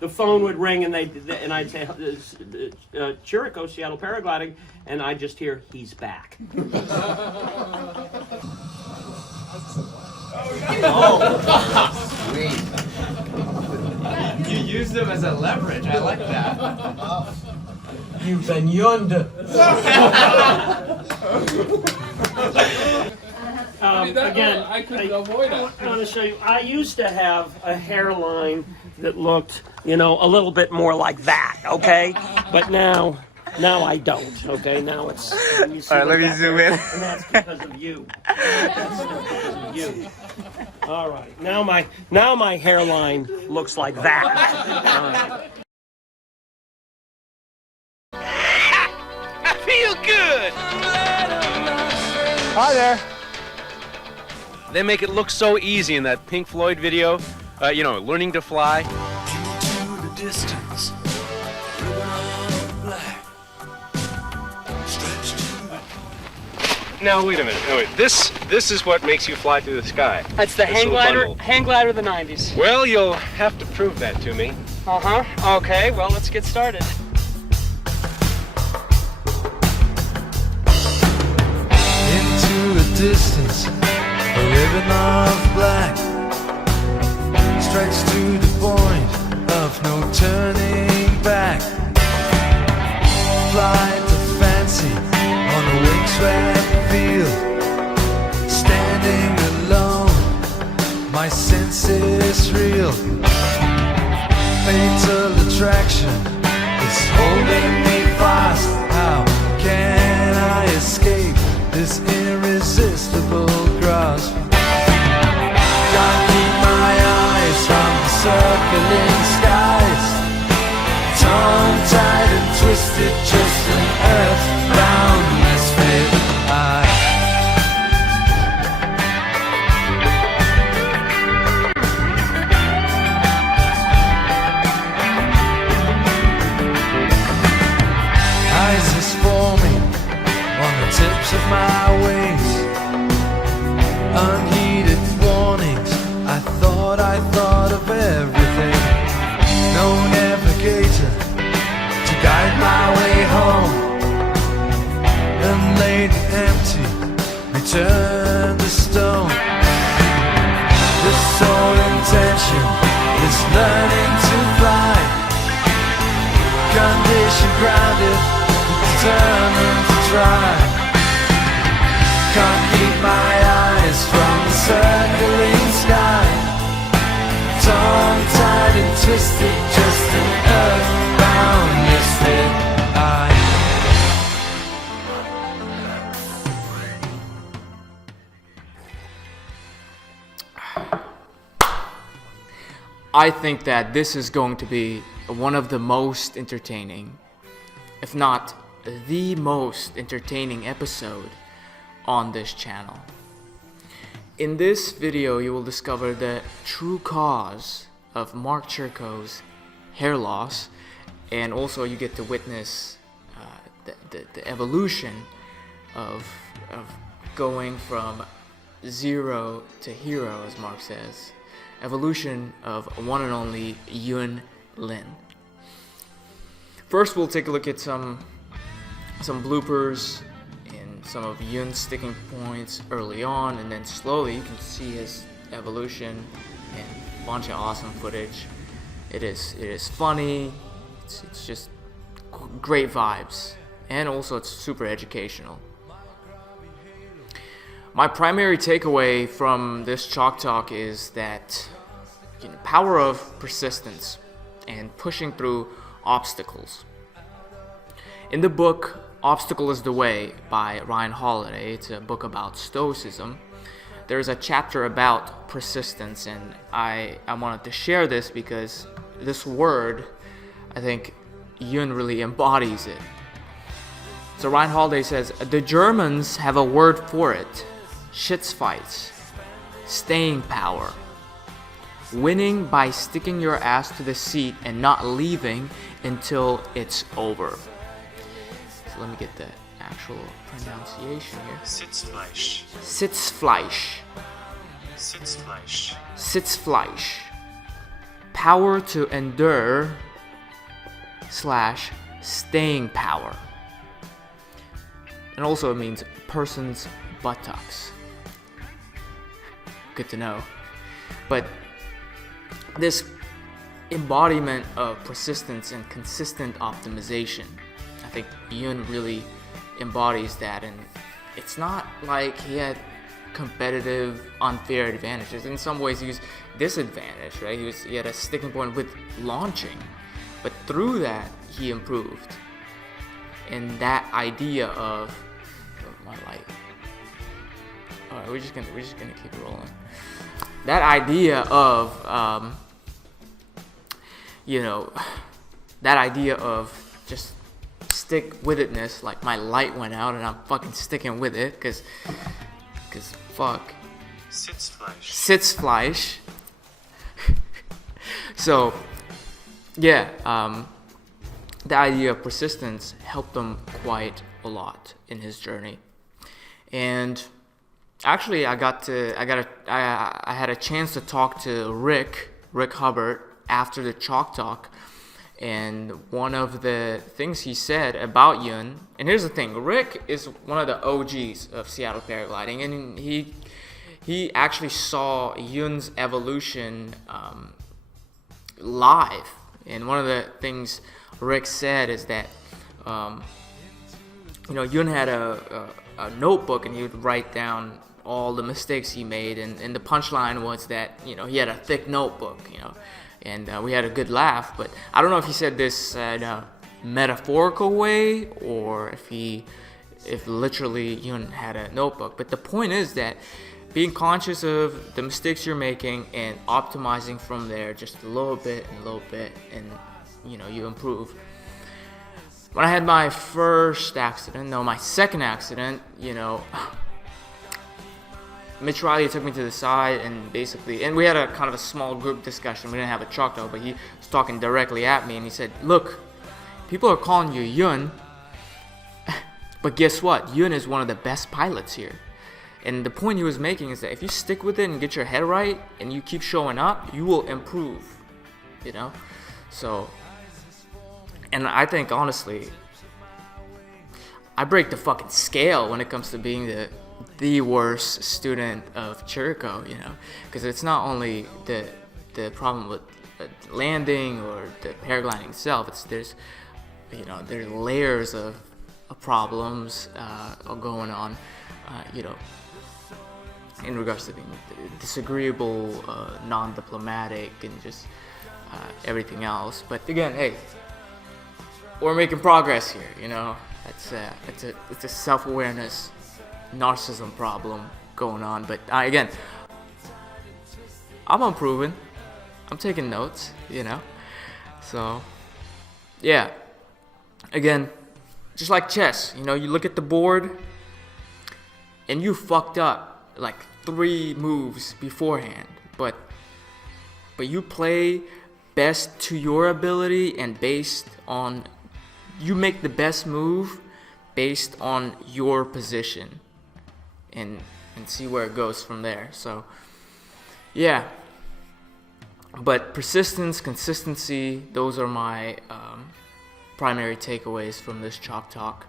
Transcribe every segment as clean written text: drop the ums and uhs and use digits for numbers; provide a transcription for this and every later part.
the phone would ring and I'd say, Chirico, Seattle Paragliding, and I'd just hear, he's back. Oh, sweet. You used them as a leverage. I like that. You've been yonder. Again, I couldn't avoid it. I want to show you. I used to have a hairline that looked, a little bit more like that. Okay, but now I don't. Okay, now it's. All right, let me zoom in. And that's because of you. That's because of you. All right, now my hairline looks like that. All right. I feel good. Hi there. They make it look so easy in that Pink Floyd video, learning to fly. Now wait a minute. No, wait. This is what makes you fly through the sky. That's the hang glider of the 90s. Well, you'll have to prove that to me. Okay, well, let's get started. Into a distance, a ribbon of black stretched to the point of no turning back. Fly to fancy on a wingswept field, standing alone, my senses reel. Fatal attraction is holding me fast. How can I escape this irresistible grasp? Can't keep my eyes from the circling skies, tongue-tied and twisted, just an earthbound misfit. Eyes is forming on the tips of my wings, unheeded warnings. I thought of everything. No navigator to guide my way home, and laden empty, return the stone. The sole intention is learning to fly, condition grounded, determined to try. Can't keep my eyes from the circling sky, tongue-tied and twisted, just an earthbound misfit. I think that this is going to be one of the most entertaining, if not the most entertaining episode on this channel. In this video, you will discover the true cause of Mark Chirico's hair loss, and also you get to witness the evolution of going from zero to hero, as Mark says. Evolution of one and only Yun Lin. First, we'll take a look at some bloopers and some of Yun's sticking points early on, and then slowly you can see his evolution and a bunch of awesome footage. It is funny. It's just great vibes, and also it's super educational. My primary takeaway from this Chalk Talk is that power of persistence and pushing through obstacles. In the book Obstacle is the Way by Ryan Holiday, it's a book about Stoicism, there's a chapter about persistence, and I wanted to share this because this word, I think Yun really embodies it. So Ryan Holiday says, the Germans have a word for it: Schitzfights, staying power, winning by sticking your ass to the seat and not leaving until it's over. So let me get the actual pronunciation here. Sitzfleisch. Sitzfleisch. Sitzfleisch. Sitzfleisch. power to endure / staying power. And also it means person's buttocks. Good to know. But this embodiment of persistence and consistent optimization, I think Yun really embodies that. And it's not like he had competitive unfair advantages. In some ways he was disadvantaged, right? He had a sticking point with launching, but through that he improved. And that idea of my light. All right, we're just gonna keep it rolling. That idea of that idea of just stick with itness, like my light went out and I'm fucking sticking with it, cause fuck. Sitzfleisch. So, yeah, the idea of persistence helped him quite a lot in his journey. And actually, I had a chance to talk to Rick Hubbard after the Chalk Talk, and one of the things he said about Yun, and here's the thing, Rick is one of the OGs of Seattle Paragliding, and he actually saw Yun's evolution live. And one of the things Rick said is that Yun had a notebook, and he would write down all the mistakes he made, and the punchline was that he had a thick notebook, and we had a good laugh. But I don't know if he said this in a metaphorical way or if literally Yun had a notebook. But the point is that being conscious of the mistakes you're making and optimizing from there just a little bit, and you improve. When I had my second accident, Mitch Riley took me to the side and we had a kind of a small group discussion. We didn't have a chalk talk, but he was talking directly at me, and he said, "Look, people are calling you Yun, but guess what? Yun is one of the best pilots here." And the point he was making is that if you stick with it and get your head right and you keep showing up, you will improve, So, and I think honestly, I break the fucking scale when it comes to being the worst student of Chirico, because it's not only the problem with landing or the paragliding itself. There's layers of problems going on, in regards to being disagreeable, non-diplomatic, and just everything else. But again, hey, we're making progress here. It's a self-awareness, narcissism problem going on. But again, I'm improving. I'm taking notes. So yeah. Again, just like chess, you look at the board and you fucked up like 3 moves beforehand, but you play best to your ability and you make the best move based on your position, and see where it goes from there. So yeah, but persistence, consistency, those are my primary takeaways from this Chalk Talk.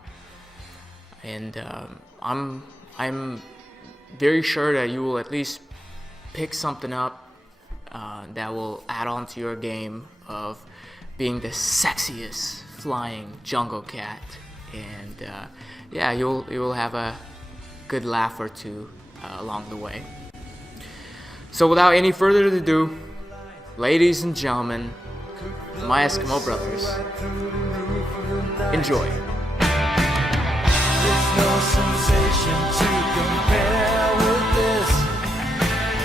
And I'm very sure that you will at least pick something up that will add on to your game of being the sexiest flying jungle cat. And yeah, you will have a good laugh or two along the way. So without any further ado, ladies and gentlemen, my Eskimo brothers, enjoy. There's no sensation to compare with this.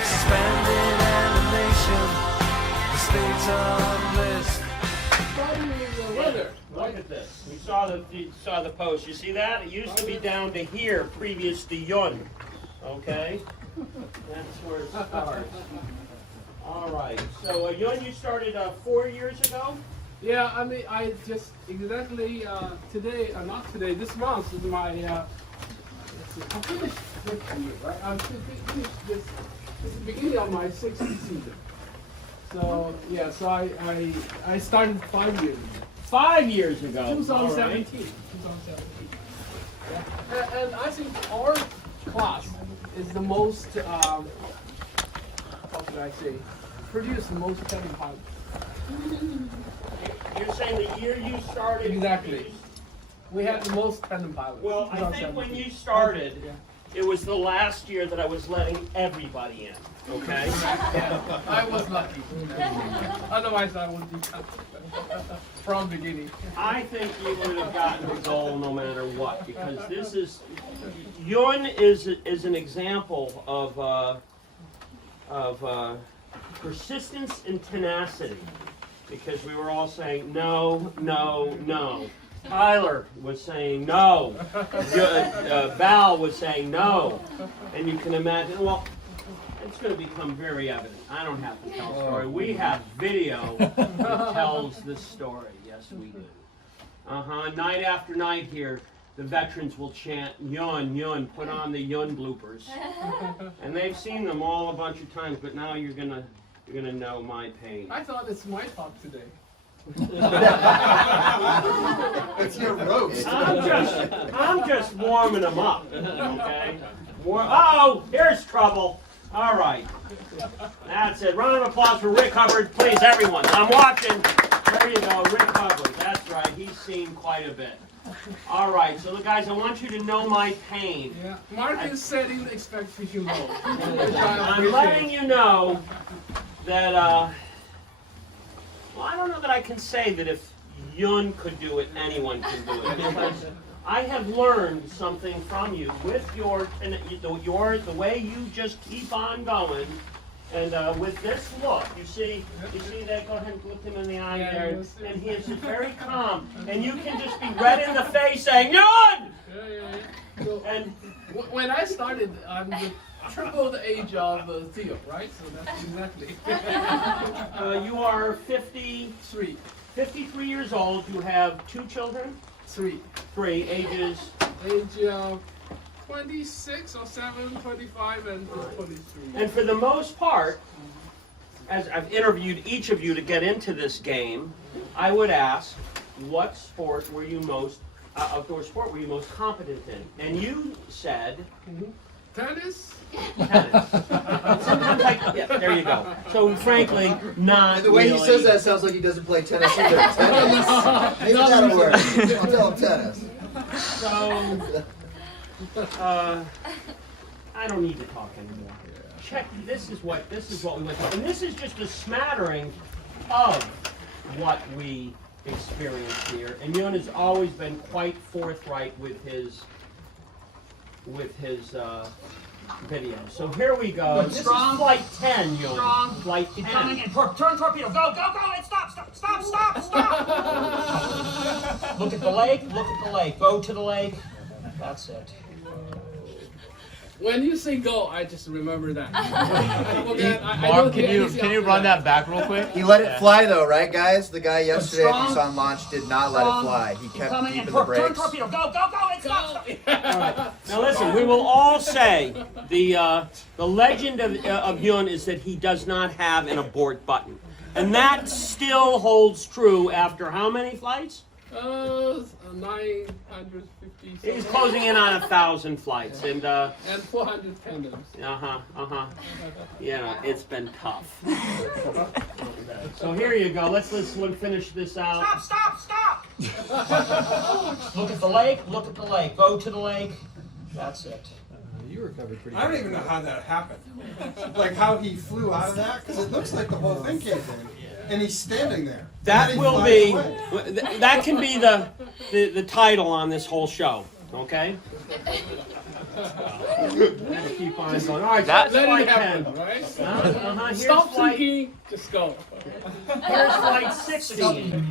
Suspended animation, the states of bliss. Look at this. You saw the post. You see that? It used to be down to here previous to Yun. Okay? That's where it starts. All right. So Yun, you started 4 years ago? Yeah, I mean, I just exactly today, not today, this month is my, let's see, I'm finished next year, right? I'm finished this is the beginning of my 6th season. So yeah, so I started 5 years ago. 5 years ago. All right. 2017. 2017. Yeah. And I think our class is the most, how should I say, produce the most tandem pilots. You're saying the year you started? Exactly. We had the most tandem pilots. Well, I think when you started, it was the last year that I was letting everybody in, okay? Yeah, I was lucky. Otherwise, I would be cut from beginning. I think you would have gotten the goal no matter what, because this is, Yun is an example of persistence and tenacity, because we were all saying no, no, no. Tyler was saying no. Val was saying no. And you can imagine, well, it's going to become very evident. I don't have to tell a story. We have video that tells this story. Yes, we do. Night after night here, the veterans will chant Yun, Yun, put on the Yun bloopers. And they've seen them all a bunch of times, but now you're gonna know my pain. I thought it's my talk today. It's your roast. I'm just warming them up, okay? Oh, here's trouble. All right. That's it. Round of applause for Rick Hubbard, please, everyone. I'm watching. There you go, Rick Hubbard. That's right. He's seen quite a bit. All right. So, guys, I want you to know my pain. Yeah. Mark is setting the expectation low. I'm letting you know that, well, I don't know that I can say that if Yun could do it, anyone can do it. Because I have learned something from you with the way you just keep on going, and with this look. You see that? Go ahead and look him in the eye there, and he is just very calm, and you can just be red in the face saying Yun. So, and when I started, I'm triple the age of Theo, right? So that's exactly. You are 53 years old. You have 2 children? 3. 3 ages. Age 26 or 7, 25, and 23. And for the most part, as I've interviewed each of you to get into this game, I would ask, what sport were you most, outdoor sport were you most competent in? And you said... Tennis? Tennis. Sometimes yeah, there you go. So frankly, not And the way really. he says that sounds like he doesn't play tennis either. Tennis? Maybe that'll work. I'll tell him tennis. So, I don't need to talk anymore. Check. This is what we went through, and this is just a smattering of what we experienced here. And Yun has always been quite forthright with his video. So here we go. This is flight 10, Yun. Strong. Flight 10. Coming in. Turn torpedo. Go, go, go. And stop. Look at the lake. Look at the lake. Go to the lake. That's it. When you say go, I just remember that. Mark, can you run that back real quick? He let it fly though, right, guys? The guy yesterday, if you saw him launch, did not let it fly. He kept Coming in. keeping the Turn brakes. torpedo. Go, go, go. And stop. Now listen, we will all say the legend of Yun is that he does not have an abort button. And that still holds true after how many flights? 950. He's closing in on 1,000 flights, and 400 tandems. Yeah, it's been tough. So here you go. Let's finish this out. Stop. Look at the lake. Look at the lake. Go to the lake. That's it. You recovered pretty good. I don't even know how that happened. Like how he flew out of that, because it looks like the whole thing came in. And he's standing there. That will be. That can be the title on this whole show. Okay. Keep on going. All right. That- So Let flight it happen, 10. right? Here's Stop flight, thinking, just go. Here's flight 16.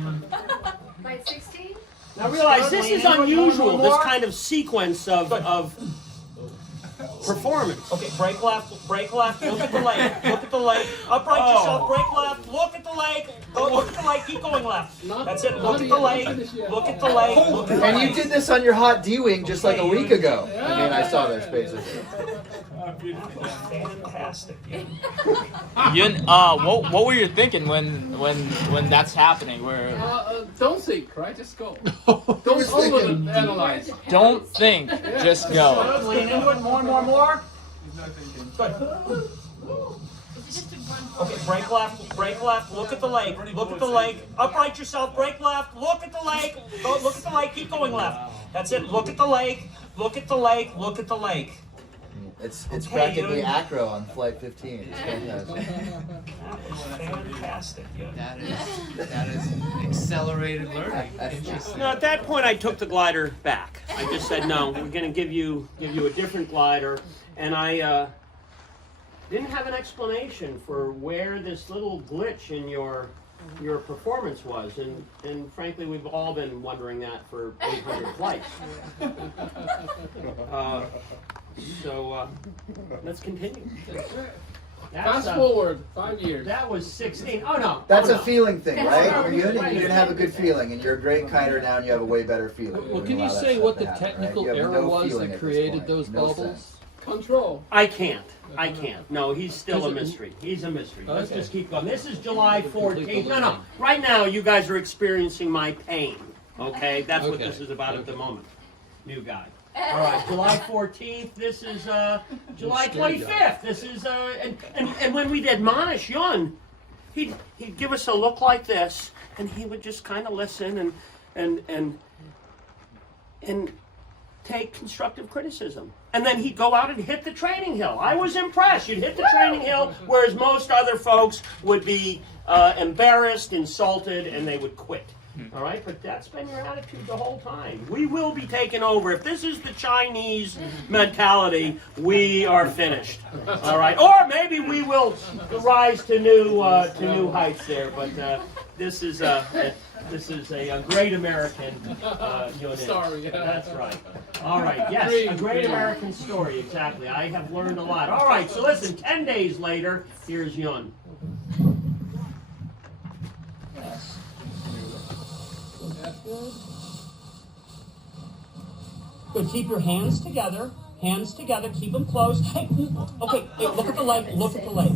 Flight 16? Now realize this is unusual. This kind of sequence of performance. Okay, brake left, look at the lake, upright yourself, brake left, look at the lake, look at the lake, keep going left. That's it, look at the lake, look at the lake, look at the lake. And you did this on your hot D-Wing just like a week ago. I mean, I saw this basically. Fantastic. Yun, what were you thinking when that's happening? Where Don't think, right? Just go. Don't overanalyze. don't think, just go. Good. Lean into it more and more and more. Good. Okay, break left, look at the lake, upright yourself, break left, look at the lake, go, look at the lake, keep going left. That's it, look at the lake, look at the lake, look at the lake. It's Okay, practically you- acro on flight 15. It's fantastic. Fantastic. That is accelerated learning. Interesting. No, at that point I took the glider back. I just said, no, we're gonna give you a different glider, and I didn't have an explanation for where this little glitch in your performance was, and frankly we've all been wondering that for 800 flights. So let's continue. Fast forward 5 years. That was 16. Oh no. That's oh, a no. feeling thing, right? You're good and Right. you didn't have a good feeling, and you're a great kiter now, and you have a way better feeling. Well, when can you allow that say stuff what to the happen, technical right? You have error no was feeling that at this created point. those No bubbles? sense. Control. I can't. No, he's still a mystery. He's a mystery. Let's Okay. just keep going. This is July 14th. No. Right now, you guys are experiencing my pain. Okay? That's what Okay. this is about at the moment. New guy. All right, July 14th. This is July 25th. This is and when we'd admonish Yun, he'd give us a look like this, and he would just kind of listen and take constructive criticism. And then he'd go out and hit the training hill. I was impressed. You'd hit the training hill, whereas most other folks would be embarrassed, insulted, and they would quit. All right, but that's been your attitude the whole time. We will be taken over. If this is the Chinese mentality, we are finished. All right, or maybe we will rise to new heights there. But this is a great American unit. Sorry. That's right. All right. Yes, a great American story. Exactly. I have learned a lot. All right. So listen. 10 days later, here's Yun. Good. Keep your hands together. Hands together. Keep them close. Hey, okay. Hey, look at the lake. Look at the lake.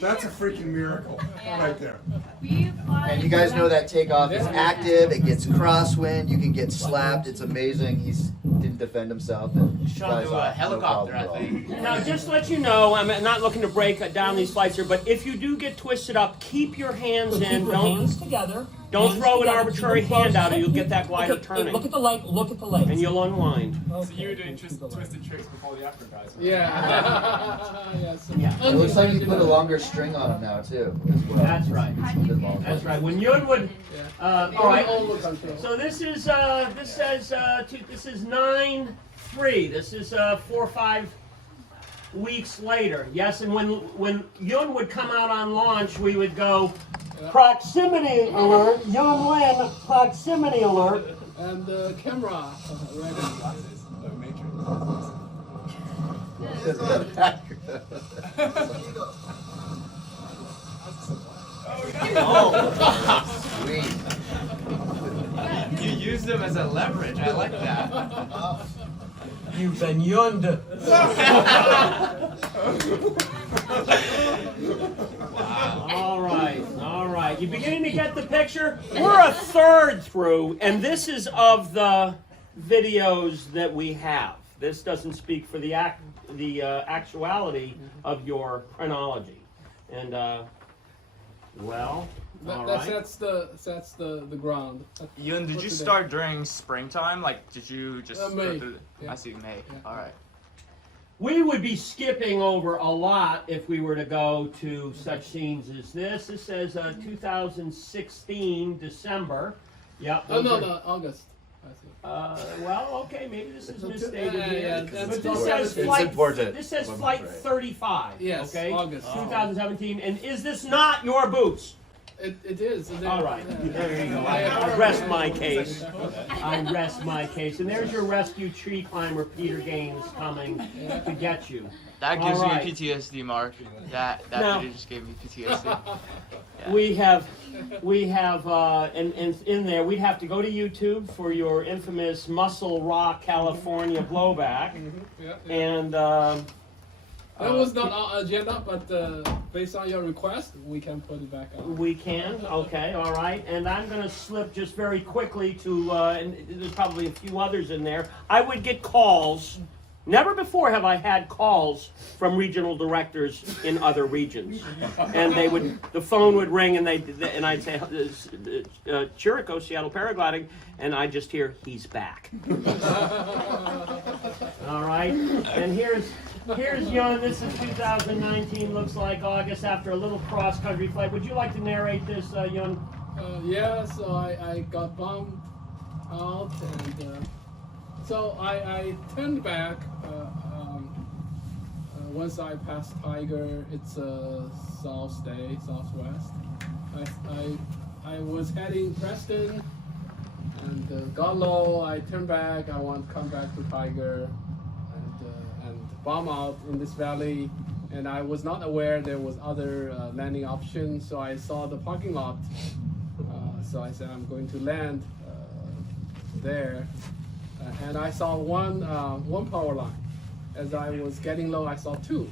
That's a freaking miracle right there. And you guys know that takeoff is active. It gets crosswind. You can get slapped. It's amazing. He didn't defend himself. And Shot to a helicopter, I problem at all. think. Now, just to let you know, I'm not looking to break down these flights here, but if you do get twisted up, keep your hands in. Hands together. Don't throw an arbitrary hand out, or you'll get that glider turning. Look at the lake. Look at the lake. And you'll unwind. So you were doing twisted tricks before the after guys. Yeah. Yeah. It looks like you put a longer string on him now too. As well. That's right. It's a bit longer. That's right. When Yun would, all right. Control. So this is this says this is 9/3. This is 4 or 5 weeks later. Yes, and when Yun would come out on launch, we would go proximity alert. Yun Lin, proximity alert. And the camera. Ready. Oh, sweet. You used them as a leverage. I like that. You've been yonder. All right. You beginning to get the picture? We're a third through, and this is of the videos that we have. This doesn't speak for the actuality of your chronology. And well, all right. That's the ground. Yun, did you What's the start during springtime? Like, did you just May. go through? Yeah. I see, May. Yeah. All right. We would be skipping over a lot if we were to go to such scenes as this. This says 2016 December. Yep. Oh no, August. Well, okay, maybe this is misstated Yeah, here. that's But this important. says It's flight. important. This says I'm flight afraid. 35. Yes, Okay. August. 2017. And is this not your boots? It is. All right. Yeah. There you go. I rest my case. I rest my case. And there's your rescue tree climber, Peter Gaines, coming to get you. That gives All me right. PTSD, Mark. That Now- video just gave me PTSD. Yeah. We have we have, and in there, we'd have to go to YouTube for your infamous Muscle Rock, California blowback. Yeah, yeah. And that was not our agenda, but based on your request, we can put it back on. we can, okay, all right. And I'm going to slip just very quickly to, and there's probably a few others in there. I would get calls. Never before have I had calls from regional directors in other regions, and the phone would ring, and I'd say, Chirico, Seattle Paragliding, and I just hear, he's back. All right, and here's Yun. This is 2019. Looks like August after a little cross country flight. Would you like to narrate this, Yun? Yeah, so I got bummed out, and so I turned back. Once I passed Tiger, it's southwest. I was heading Preston, and got low. I turned back. I want to come back to Tiger, and bomb out in this valley. And I was not aware there was other landing options. So I saw the parking lot. So I said I'm going to land there. And I saw one power line. As I was getting low, I saw two,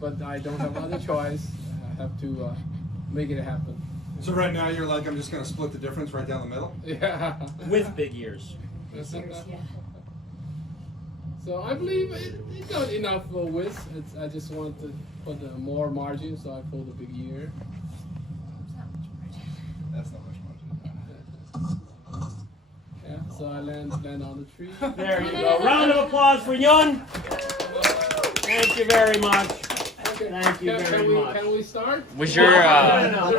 but I don't have other choice. I have to make it happen. So right now you're like, I'm just going to split the difference right down the middle? Yeah. With big ears. So I believe it got enough width. I just want to put more margin, so I pulled a big ear. That's not much margin. Yeah, so I land on the tree. There you go. Round of applause for Yun. Thank you very much. Thank you very much. Can we start? Was your No.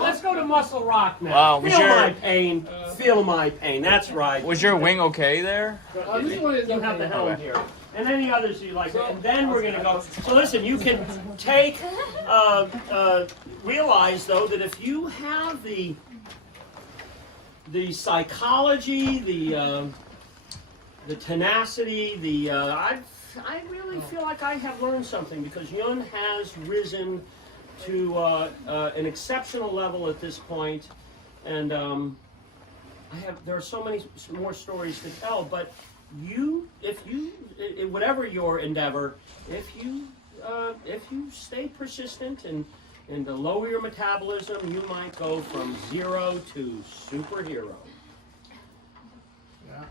Let's go to Muscle Rock now. Wow, was Feel your- my pain. Feel my pain. That's right. was your wing okay there? This one is You have the okay. helm here. And any others you like. And then we're going to go. So listen, you can take, realize though that if you have the psychology, the tenacity, I really feel like I have learned something because Yun has risen to an exceptional level at this point, and there are so many more stories to tell. But whatever your endeavor, if you stay persistent and lower your metabolism, you might go from 0 to superhero. Yeah.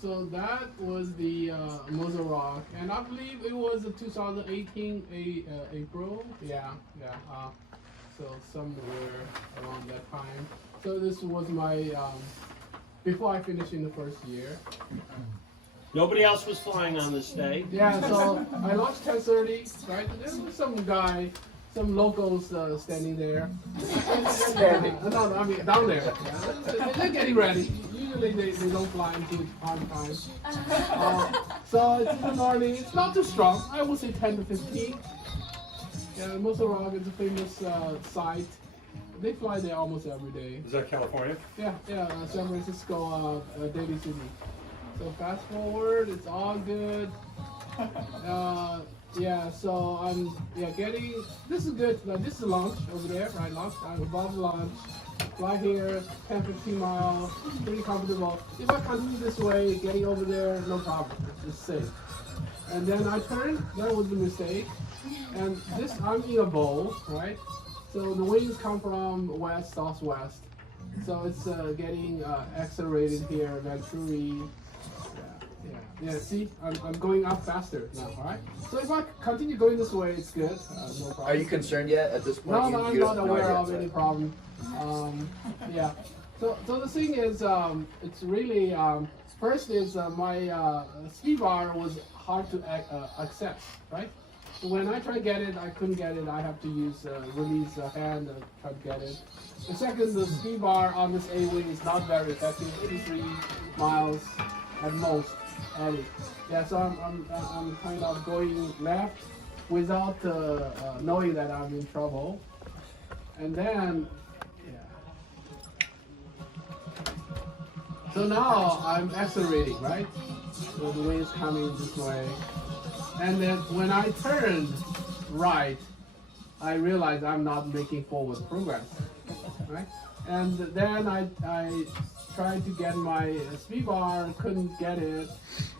So that was the Muscle Rock, and I believe it was 2018 April. Yeah. So somewhere around that time. So this was my before I finished in the first year. Nobody else was flying on this day. Yeah. So I launched 10:30. Right. There was some guy. Some locals standing there. No, I mean down there. Yeah. They're getting ready. Usually they don't fly until on time. So it's in the morning. It's not too strong. I would say 10 to 15. Yeah, Muscle Rock is a famous site. They fly there almost every day. Is that California? Yeah, San Francisco, Daly City. So fast forward, it's all good. Yeah, so I'm getting, this is good. Now, this is launch over there, right? Launch. I'm above launch. Fly here, 10, 15 miles, pretty comfortable. If I continue this way, getting over there, no problem. It's safe. And then I turned, that was a mistake. And this, I'm in a bowl, right? So the winds come from west, southwest. So it's getting accelerated here, Venturi. Yeah, see, I'm going up faster now, all right? So if I continue going this way, it's good, no problem. Are you concerned yet at this point? No, I'm You not have no aware idea, of so- any problem. Yeah, so the thing is, it's really, first is my speed bar was hard to access, right? So when I try to get it, I couldn't get it. I have to use release hand to try to get it. The second, the speed bar on this A-wing is not very effective, 83 miles at most. Yeah, so I'm kind of going left without knowing that I'm in trouble. And then, so now I'm accelerating, right? So the wind is coming this way. And then when I turn right, I realize I'm not making forward progress, right? And then I tried to get my speed bar, couldn't get it.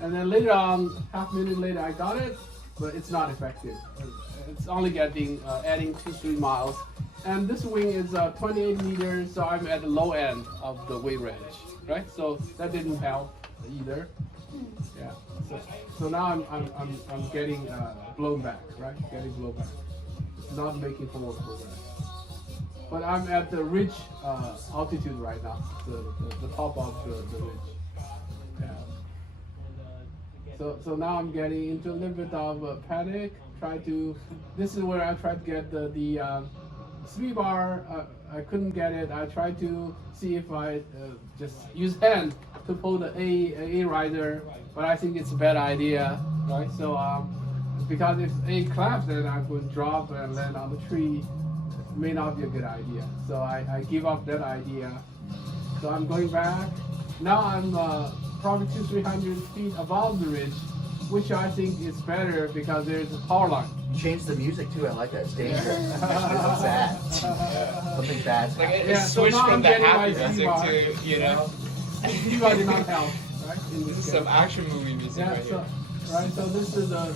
And then later on, half minute later, I got it, but it's not effective. It's only getting adding 2-3 miles. And this wing is 28 meters, so I'm at the low end of the weight range, right? So that didn't help either. Yeah. So now I'm getting blown back, right? Getting blown back. It's not making forward progress. But I'm at the ridge altitude right now, the top of the ridge. Yeah. So now I'm getting into a little bit of panic. This is where I tried to get the speed bar. I couldn't get it. I tried to see if I just use hand to pull the A rider, but I think it's a bad idea, right? So because if A claps, then I would drop and land on the tree. It may not be a good idea. So I give up that idea. So I'm going back. Now I'm probably 200-300 feet above the ridge, which I think is better because there's a power line. Change the music too. I like that. It's dangerous. It's sad. Something bad. Like it Yeah, so switched now from I'm the getting happy my music speed to, you know, Speed bar did not help, right? In this is case. some action movie music Yeah, right here. right. So this is the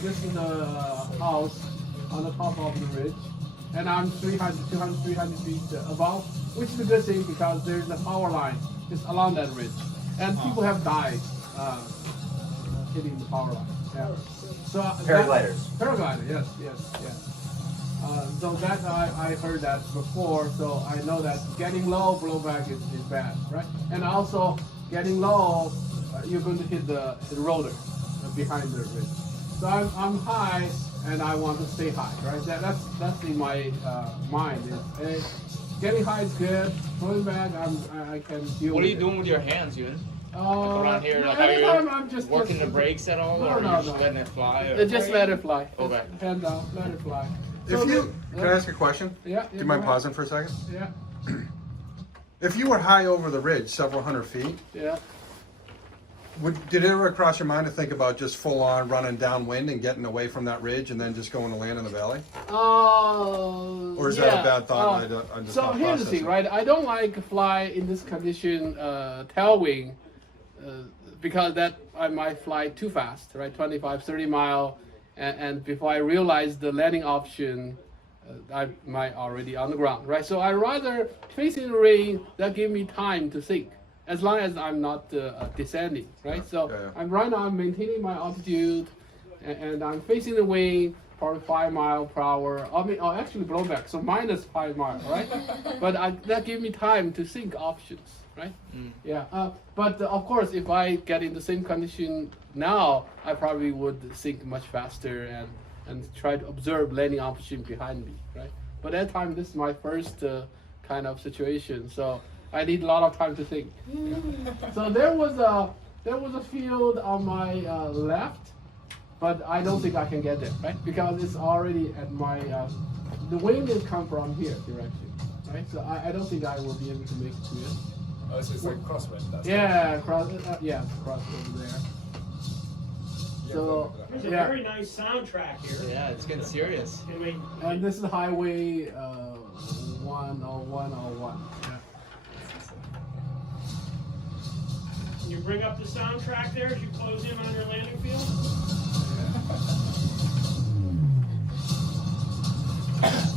house on the top of the ridge, and I'm 200, 300 feet above, which is a good thing because there's a power line just along that ridge, and people have died hitting the power line. Yeah. So Paragliders. Paraglider, yes. So that I heard that before, so I know that getting low blowback is bad, right? And also getting low, you're going to hit the rotor behind the ridge. So I'm high and I want to stay high, right? That's in my mind. Getting high is good. Blowing back, I can deal What with are you doing with your hands, Yun? Like Uh, around here, like every are time you I'm just working the brakes at all, No, or no, are you just no. letting it fly? Or? Just let it fly. Okay. Hand down, let it fly. If you, can I ask a question? Yeah. Do you mind pausing for a second? Yeah. If you were high over the ridge, several hundred feet, Yeah. did it ever cross your mind to think about just full on running downwind and getting away from that ridge and then just going to land in the valley? Or is that a bad thought? I'm just so not here's the thing, processing? right? I don't like fly in this condition tailwind because that I might fly too fast, right? 25, 30 mile, and before I realize the landing option, I might already on the ground, right? So I rather facing the rain that give me time to think, as long as I'm not descending, right? So I'm right now I'm maintaining my altitude, and I'm facing the wind, probably 5 miles per hour. I mean, actually blowback, so minus 5 miles, right? But that give me time to think options, right? Yeah. But of course, if I get in the same condition now, I probably would think much faster and try to observe landing option behind me, right? But that time, this is my first kind of situation, so I need a lot of time to think. So there was a field on my left, but I don't think I can get there, right? Because it's already at my the wind is come from here direction, right? So I don't think I will be able to make it to it. Oh, so it's like crosswind. That's Cross over there. So There's a very nice soundtrack here. Yeah, it's getting serious. Can we, and this is Highway 10101. Yeah. can you bring up the soundtrack there as you close in on your landing field?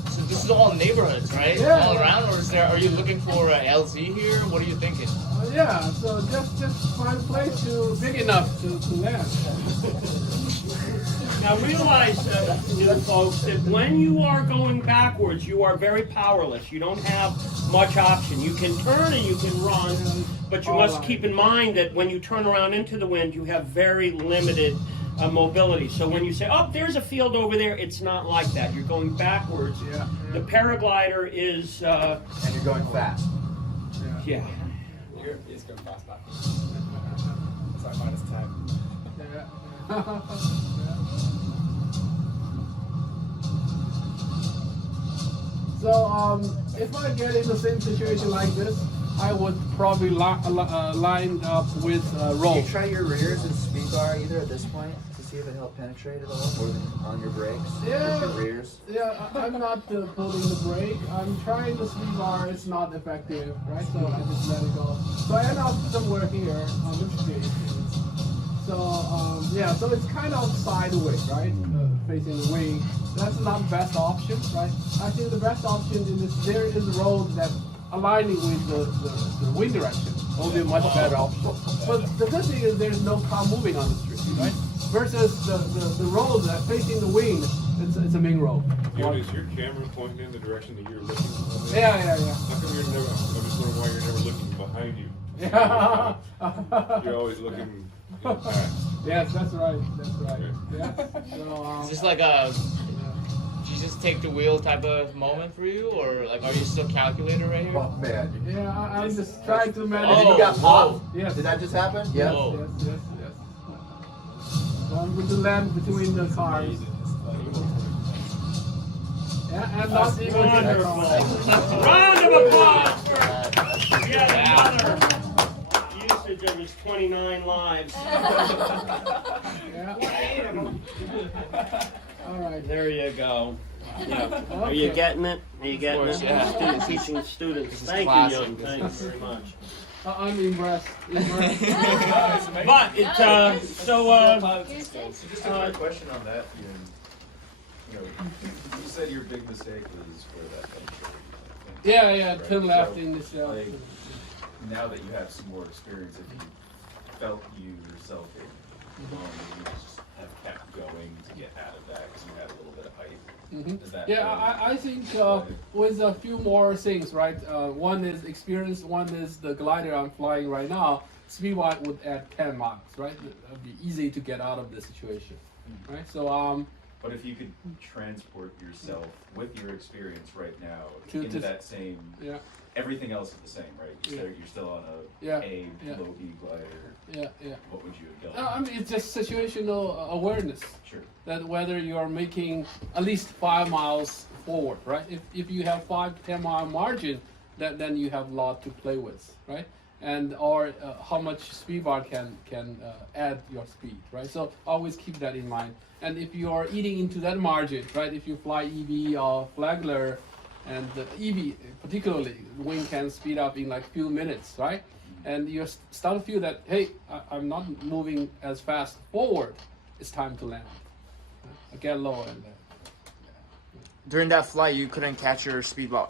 So this is all neighborhoods, right? Yeah. All around, or are you looking for a LZ here? What are you thinking? Yeah, so just find a place big enough to land. Now realize, new folks, that when you are going backwards, you are very powerless. You don't have much option. You can turn and you can run, but you must keep in mind that when you turn around into the wind, you have very limited mobility. So when you say, oh, there's a field over there, it's not like that. You're going backwards. Yeah. The paraglider is... And you're going fast. yeah. It's going fast back. It's like minus 10. Yeah. So if I get in the same situation like this, I would probably line up with Did roll. you try your rears and speed bar either at this point? see if it helped penetrate at all more than on your brakes? Yeah. With your rears? Yeah, I'm not pulling the brake. I'm trying the speed bar. It's not effective, right? So I just let it go. So I end up somewhere here on the street. So yeah, so it's kind of sideways, right? Facing the wing. That's not the best option, right? I think the best option is there is a road that aligning with the wind direction will be a much better option. But the good thing is there's no car moving on the street, right? Versus the road that facing the wind, it's a main road. Yeah, is your camera pointing in the direction that you're looking? Yeah. How come you're never? I'm just wondering why you're never looking behind you. Yeah. You're always looking back. Yes, that's right. That's right. Yeah. So, Is this like a you just take the wheel type of moment for you, or like are you still calculator right here? Oh man. Yeah, I'm just trying to manage. And you got popped? Yes. Did that just happen? Yes. Yes. I'm going to land between the cars. Yeah, and not even Wonderful. Round of applause for yet another usage of his 29 lives. All right. There you go. Yeah. Are you getting it? Are you getting it? Yeah. Teaching students. Thank you, young. Thank you very much. I'm impressed. But it Just a quick question on that. You know, you said your big mistake was where that thing. Yeah, right? turn left So, in the shell. like, now that you have some more experience, if you felt you yourself you just have kept going to get out of that because you had a little bit of height. Is that I think with a few more things, right? One is experience, one is the glider I'm flying right now. Speed-wise would add 10 miles, right? It would be easy to get out of the situation, right? So but if you could transport yourself with your experience right now To that same, everything else is the same, right? You're still on a low B glider. Yeah. What would you have done? I mean, it's just situational awareness. Sure. That whether you are making at least 5 miles forward, right? If you have 5-10 mile margin, then you have a lot to play with, right? And or how much speed bar can add your speed, right? So always keep that in mind. And if you are eating into that margin, right? If you fly EV or Flagler, and the EV particularly, wing can speed up in like a few minutes, right? And you start to feel that, hey, I'm not moving as fast forward. It's time to land. Get low and During that flight, you couldn't catch your speed bar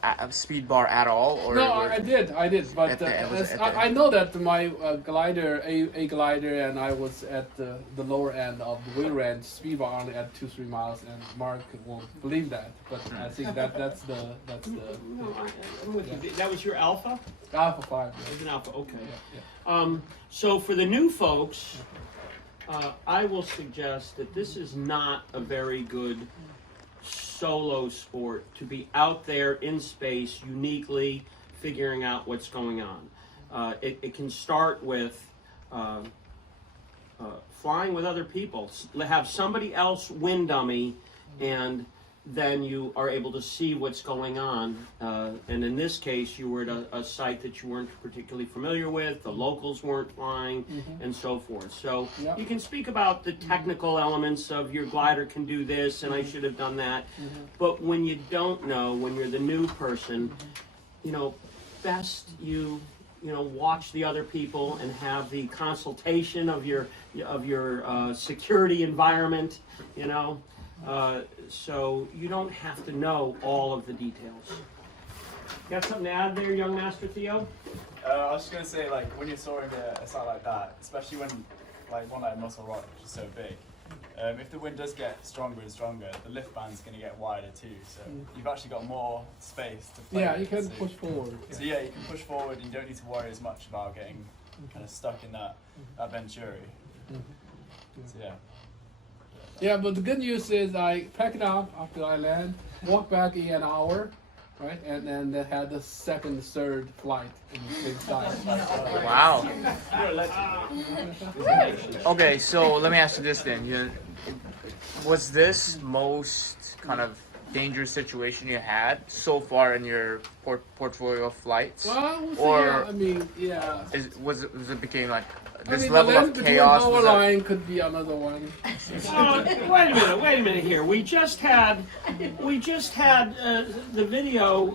at all, or no, I did, but I know that my glider, a glider, and I was at the lower end of the wheel range. Speed bar only at 2-3 miles, and Mark won't believe that. But I think that's the. No, I'm with you. That was your Alpha? Alpha 5. It was an Alpha. Okay. So for the new folks, I will suggest that this is not a very good solo sport to be out there in space uniquely figuring out what's going on. It can start with flying with other people. Have somebody else wind dummy, and then you are able to see what's going on. And in this case, you were at a site that you weren't particularly familiar with, the locals weren't flying, and so forth. So you can speak about the technical elements of your glider can do this, and I should have done that. But when you don't know, when you're the new person, best you watch the other people and have the consultation of your security environment, so you don't have to know all of the details. Got something to add there, young Master Theo? I was just going to say, like, when you're soaring a site like that, especially when, like, one like Muscle Rock, which is so big, if the wind does get stronger and stronger, the lift band's going to get wider too, so you've actually got more space to play with. You can push forward. So you can push forward and you don't need to worry as much about getting kind of stuck in that venturi. So Yeah, but the good news is I pack it up after I land, walk back in an hour, right? And then they had the second, third flight in the same time. Wow. Okay, so let me ask you this then. Was this most kind of dangerous situation you had so far in your portfolio of flights? Well, I would say, or yeah, I mean, yeah. was it became like I this mean, level the of length between chaos? our Was that- line could be another one. Wait a minute here. We just had the video,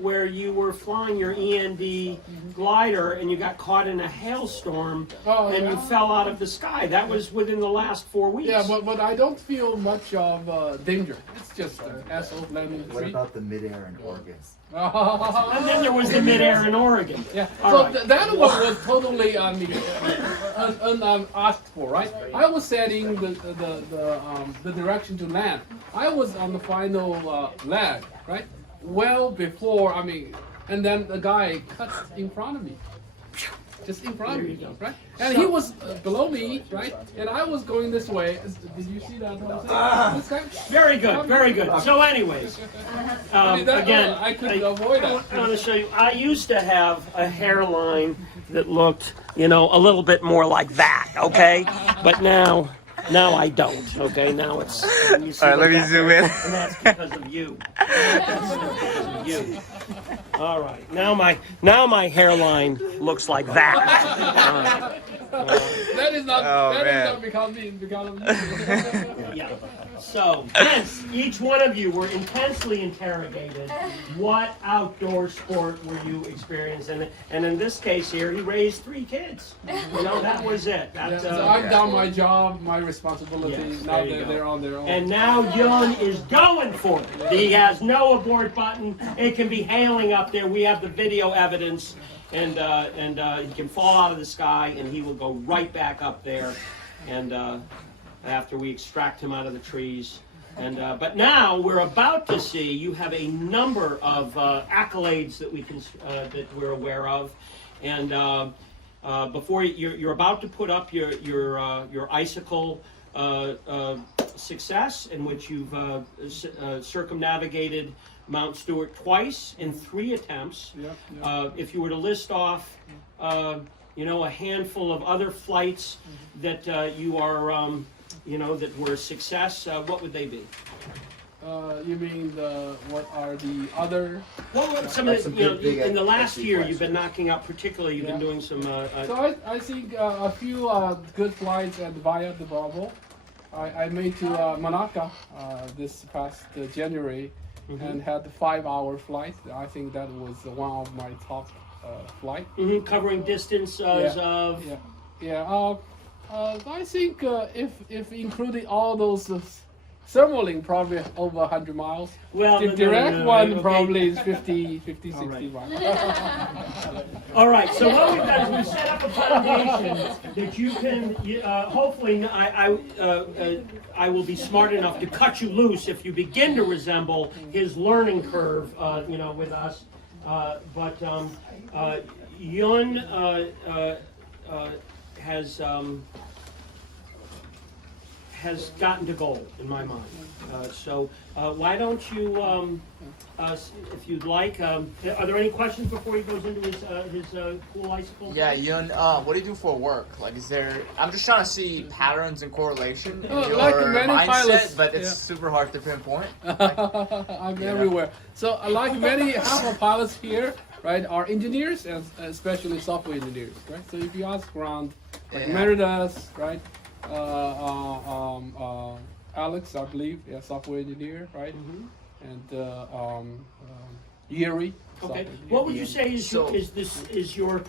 where you were flying your END glider and you got caught in a hailstorm and you fell out of the sky. That was within the last 4 weeks. Yeah, but I don't feel much of danger. It's just SO landing What free. about the midair in Oregon? And then there was the midair in Oregon. Yeah, All so right. that one was totally unasked for, right? I was setting the direction to land. I was on the final leg, right? Well before, I mean, and then the guy cut in front of me. Just in front of me, right? And he was below me, right? And I was going this way. Did you see that? This guy? Very good, very good. So anyways, I mean, again, I couldn't avoid I that. want to show you, I used to have a hairline that looked, a little bit more like that, okay? But now I don't, okay? Now it's... All right, let me zoom in. And that's because of you. That's because of you. All right, now my hairline looks like that. That is not. Oh, that man. is not because of me. Yeah. So, hence, each one of you were intensely interrogated. What outdoor sport were you experiencing? And in this case here, he raised 3 kids. That was it. That's, So I've done my job, my responsibility. Yes, now there you go. they're on their own. And now Yun is going for it. He has no abort button. It can be hailing up there. We have the video evidence. And he can fall out of the sky, and he will go right back up there. And after we extract him out of the trees. And but now we're about to see. You have a number of accolades that that we're aware of, and before you're about to put up your icicle success, in which you've circumnavigated Mount Stewart twice in 3 attempts. If you were to list off, a handful of other flights that you are, that were a success, what would they be? You mean what are the other? Well, some of the, in the last year, you've been knocking out. Particularly, you've been doing some. So I think a few good flights at Via de Bravo. I made to Monaco this past January. And had the 5-hour flight. I think that was one of my top flight. Covering distance of. I think if including all those thermaling, probably over 100 miles. Well, the direct one okay. probably is 50, 60 miles. All right. So what we've done is we've set up a foundation that you can. Hopefully, I will be smart enough to cut you loose if you begin to resemble his learning curve. With us. But Yun has gotten to gold in my mind. So why don't you, if you'd like, are there any questions before he goes into his cool icicle? Yeah, Yun, what do you do for work? Like, I'm just trying to see patterns and correlation in your like many mindset, pilots, but it's super hard to pinpoint. I'm everywhere. So like many half of pilots here, right, are engineers and especially software engineers, right? So if you ask around, like Meridas, right? Alex, I believe, software engineer, right? And Yuri. Okay. What would you say is your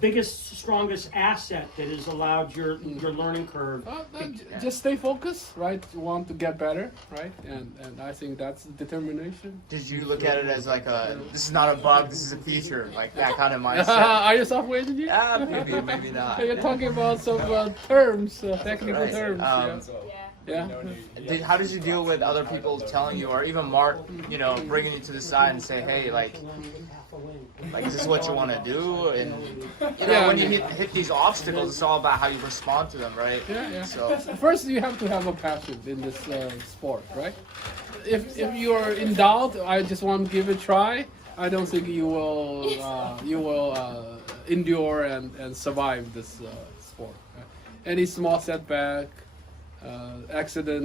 biggest, strongest asset that has allowed your learning curve? Just stay focused, right? You want to get better, right? And I think that's determination. Did you look at it as like this is not a bug, this is a feature, like that kind of mindset? Are you a software engineer? Maybe not. You're talking about some terms, technical terms. How did you deal with other people telling you, or even Mark, bringing you to the side and say, hey, like is this what you want to do? And when you hit these obstacles, it's all about how you respond to them, right? So first, you have to have a passion in this sport, right? If you are in doubt, I just want to give it a try. I don't think you will endure and survive this sport. Right? Any small setback,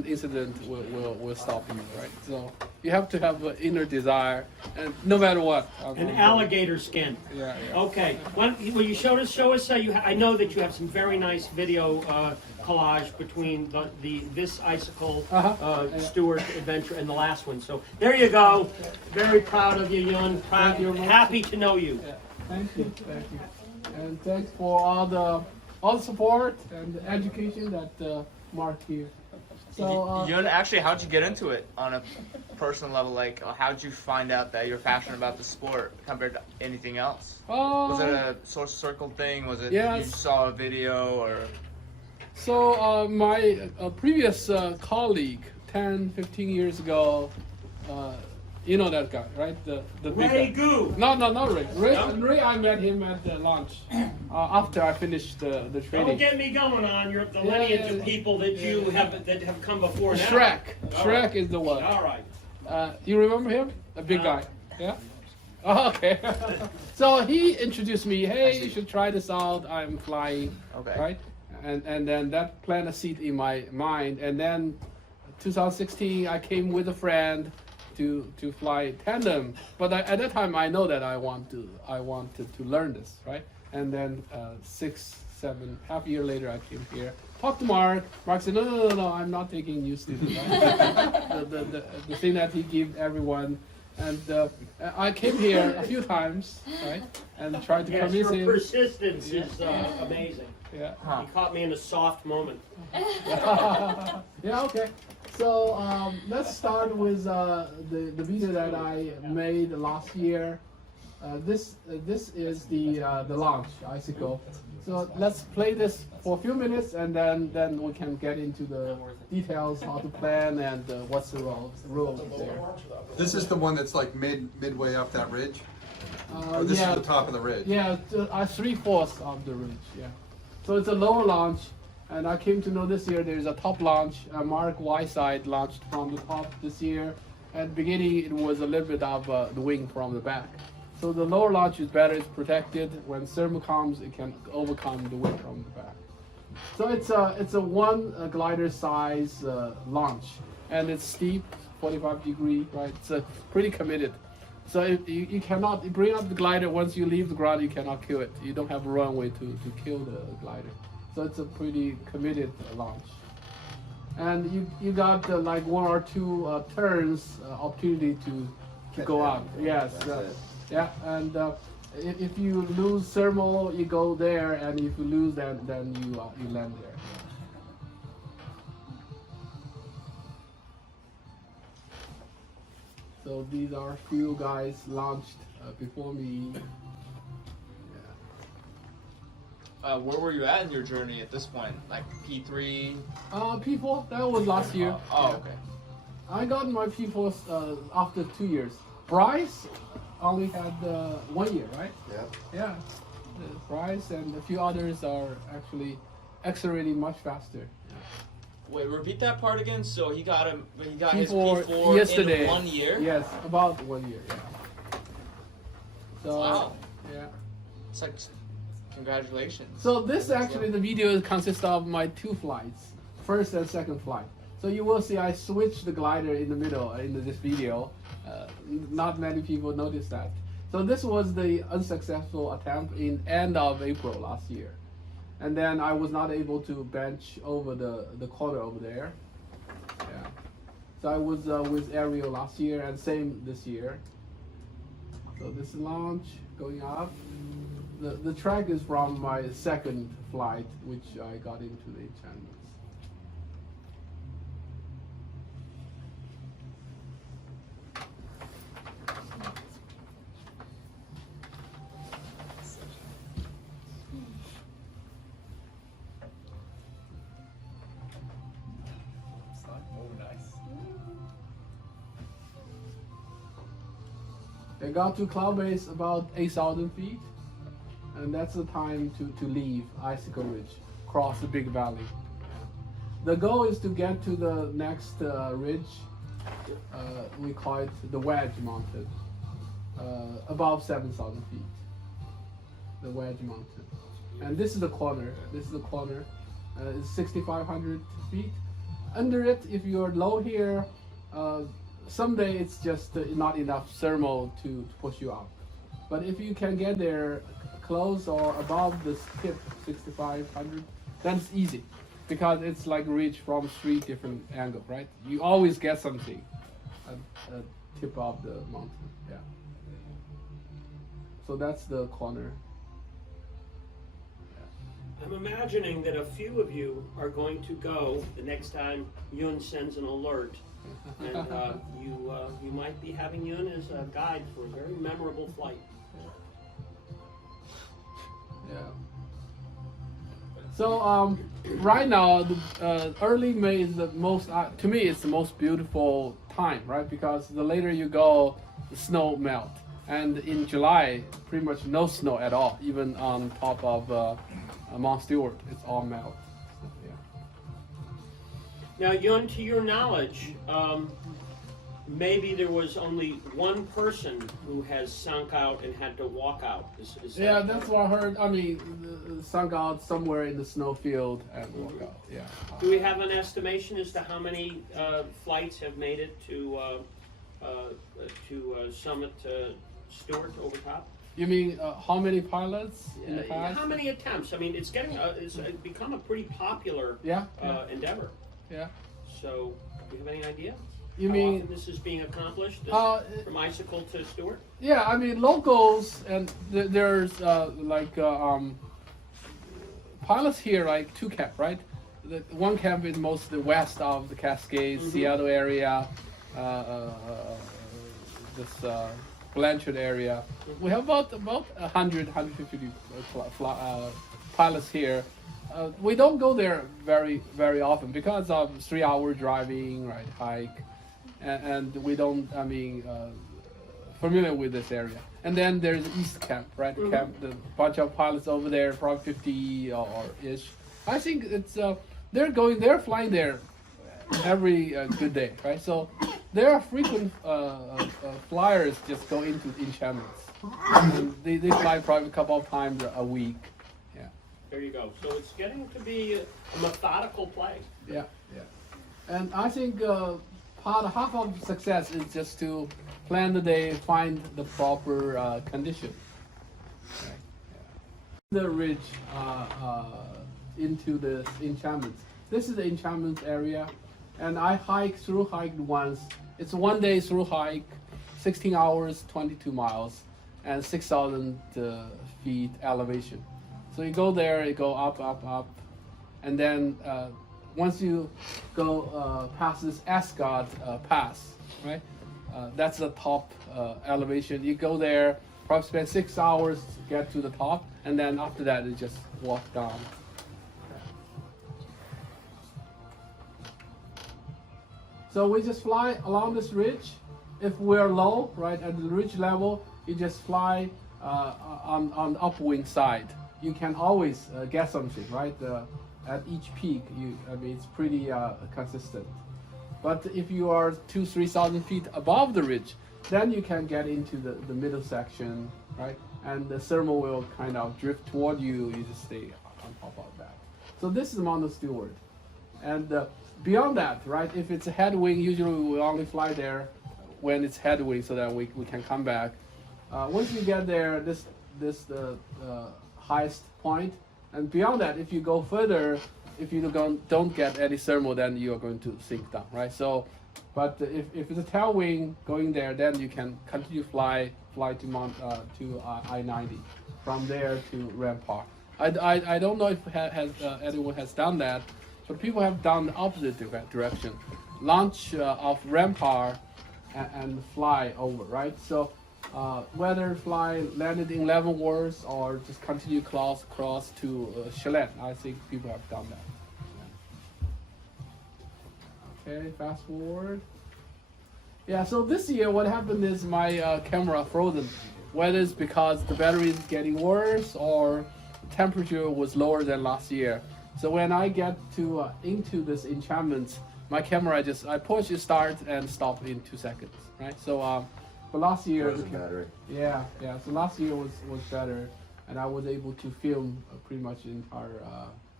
incident will stop you, right? So you have to have an inner desire, and no matter what. An alligator skin. Yeah. Okay. Will you show us? I know that you have some very nice video collage between this icicle Stewart adventure and the last one. So there you go. Very proud of you, Yun. Happy to know you. Yeah. Thank you. And thanks for all the support and the education that Mark here. So, Yun, actually, how'd you get into it on a personal level? Like, how'd you find out that you're passionate about the sport compared to anything else? Was it a social circle thing? Was it you saw a video or? So my previous colleague, 10, 15 years ago, you know that guy, right? The big Ray guy. Goo. No, not Ray. Ray, I met him at the lunch after I finished the training. Don't get me going on the lineage of people that have come before now. Shrek is the one. All right. You remember him? A big guy. Yeah. Oh, okay. So he introduced me. Hey, you should try this out. I'm flying. Okay. Right. And then that planted a seed in my mind. And then 2016, I came with a friend to fly tandem. But at that time, I know that I wanted to learn this, right? And then 6-7 year later, I came here. Talked to Mark. Mark said, no, I'm not taking new students. Right? the thing that he gave everyone. And I came here a few times, right? And tried to convince him. Your persistence is amazing. Yeah. You caught me in a soft moment. Yeah, okay. So let's start with the video that I made last year. This is the launch icicle. So let's play this for a few minutes, and then we can get into the details, how to plan, and what's the role there. This is the one that's like midway up that ridge? Or this is the top of the ridge? Yeah, 3/4 of the ridge, yeah. So it's a lower launch, and I came to know this year there's a top launch. Mark Whiteside launched from the top this year, and beginning it was a little bit of the wing from the back. So the lower launch is better, it's protected. When thermal comes, it can overcome the wind from the back. So it's a one glider size launch, and it's steep, 45 degree, right? It's pretty committed. So you cannot bring up the glider once you leave the ground. You cannot kill it. You don't have a runway to kill the glider. So it's a pretty committed launch. And you got like one or two turns opportunity to go up. Yes. Yeah, and if you lose thermal, you go there, and if you lose, then you land there. So these are a few guys launched before me. Where were you at in your journey at this point? Like P3? P4, that was last year. Okay. I got my P4 after 2 years. Bryce only had 1 year, right? Yeah. Bryce and a few others are actually accelerating much faster. Wait, repeat that part again. So he got his P4 P4 yesterday. in 1 year? Yes, about 1 year. Yeah. So, wow. Yeah. It's like, congratulations. So this actually, the video consists of my 2 flights, first and second flight. So you will see I switched the glider in the middle in this video. Not many people noticed that. So this was the unsuccessful attempt in end of April last year. And then I was not able to bench over the corner over there. Yeah. So I was with Ariel last year and same this year. So this launch going up. The track is from my second flight, which I got into the enchantments. They got to cloud base about 8,000 feet, and that's the time to leave Icicle Ridge, cross the big valley. The goal is to get to the next ridge, we call it the Wedge Mountain, above 7,000 feet, the Wedge Mountain. And this is the corner, it's 6,500 feet. under it, if you're low here, someday it's just not enough thermal to push you up. But if you can get there close or above this tip 6500, then it's easy, because it's like reach from 3 different angles, right? You always get something at tip of the mountain. Yeah. So that's the corner. I'm imagining that a few of you are going to go the next time Yun sends an alert, and you might be having Yun as a guide for a very memorable flight. Yeah. So right now, early May is the most. To me, it's the most beautiful time, right? Because the later you go, the snow melt, and in July, pretty much no snow at all. Even on top of Mount Stewart, it's all melt. Yeah. Now, Yun, to your knowledge, maybe there was only one person who has sunk out and had to walk out. Is Yeah, that that's what I heard. I mean, sunk out somewhere in the snowfield and walk out. Yeah. Do we have an estimation as to how many flights have made it to Summit Stewart over top? You mean how many pilots in the past? How many attempts? I mean, it's become a pretty popular endeavor. Yeah. So, do you have any idea? You how mean often this is being accomplished from Icicle to Stewart? Yeah, I mean locals, and there's pilots here, like 2 camp, right? The one camp is mostly west of the Cascades, Seattle area, this Blanchard area. We have about 100, 150 pilots here. We don't go there very often because of 3-hour driving, right, hike, and we don't, familiar with this area. And then there's East Camp, right? Camp, the bunch of pilots over there, probably 50 or ish. I think it's they're flying there every good day, right? So there are frequent flyers just go into enchantments, and they fly probably a couple of times a week. Yeah. There you go. So it's getting to be a methodical play. Yeah, yeah. And I think half of success is just to plan the day, find the proper condition. Okay. Yeah. The ridge into the enchantments. This is the enchantment area, and I hiked once. It's 1 day through hike, 16 hours, 22 miles, and 6,000 feet elevation. So you go there, you go up, and then once you go past this Ascot Pass, right? That's the top elevation. You go there, probably spend 6 hours to get to the top, and then after that, you just walk down. So we just fly along this ridge. If we're low, right, at the ridge level, you just fly on the upwind side. You can always get something, right? At each peak, it's pretty consistent. But if you are 2,000-3,000 feet above the ridge, then you can get into the middle section, right? And the thermal will kind of drift toward you. You just stay on top of that. So this is Mount Stewart. And beyond that, right, if it's a headwind, usually we only fly there when it's headwind so that we can come back. Once you get there, this the highest point, and beyond that, if you go further, if you don't get any thermal, then you are going to sink down, right? So, but if it's a tailwind going there, then you can continue fly to I-90, from there to Rampart. I don't know if anyone has done that, but people have done the opposite direction, launch off Rampart and fly over, right? So whether landed in Leavenworth or just continue across to Chelan, I think people have done that. Yeah. Okay, fast forward. Yeah, so this year what happened is my camera frozen. Whether it's because the battery is getting worse or the temperature was lower than last year. So when I get to into this enchantment, my camera I push it start and stop in 2 seconds, right? So but last year, battery. Yeah. So last year was better, and I was able to film pretty much the entire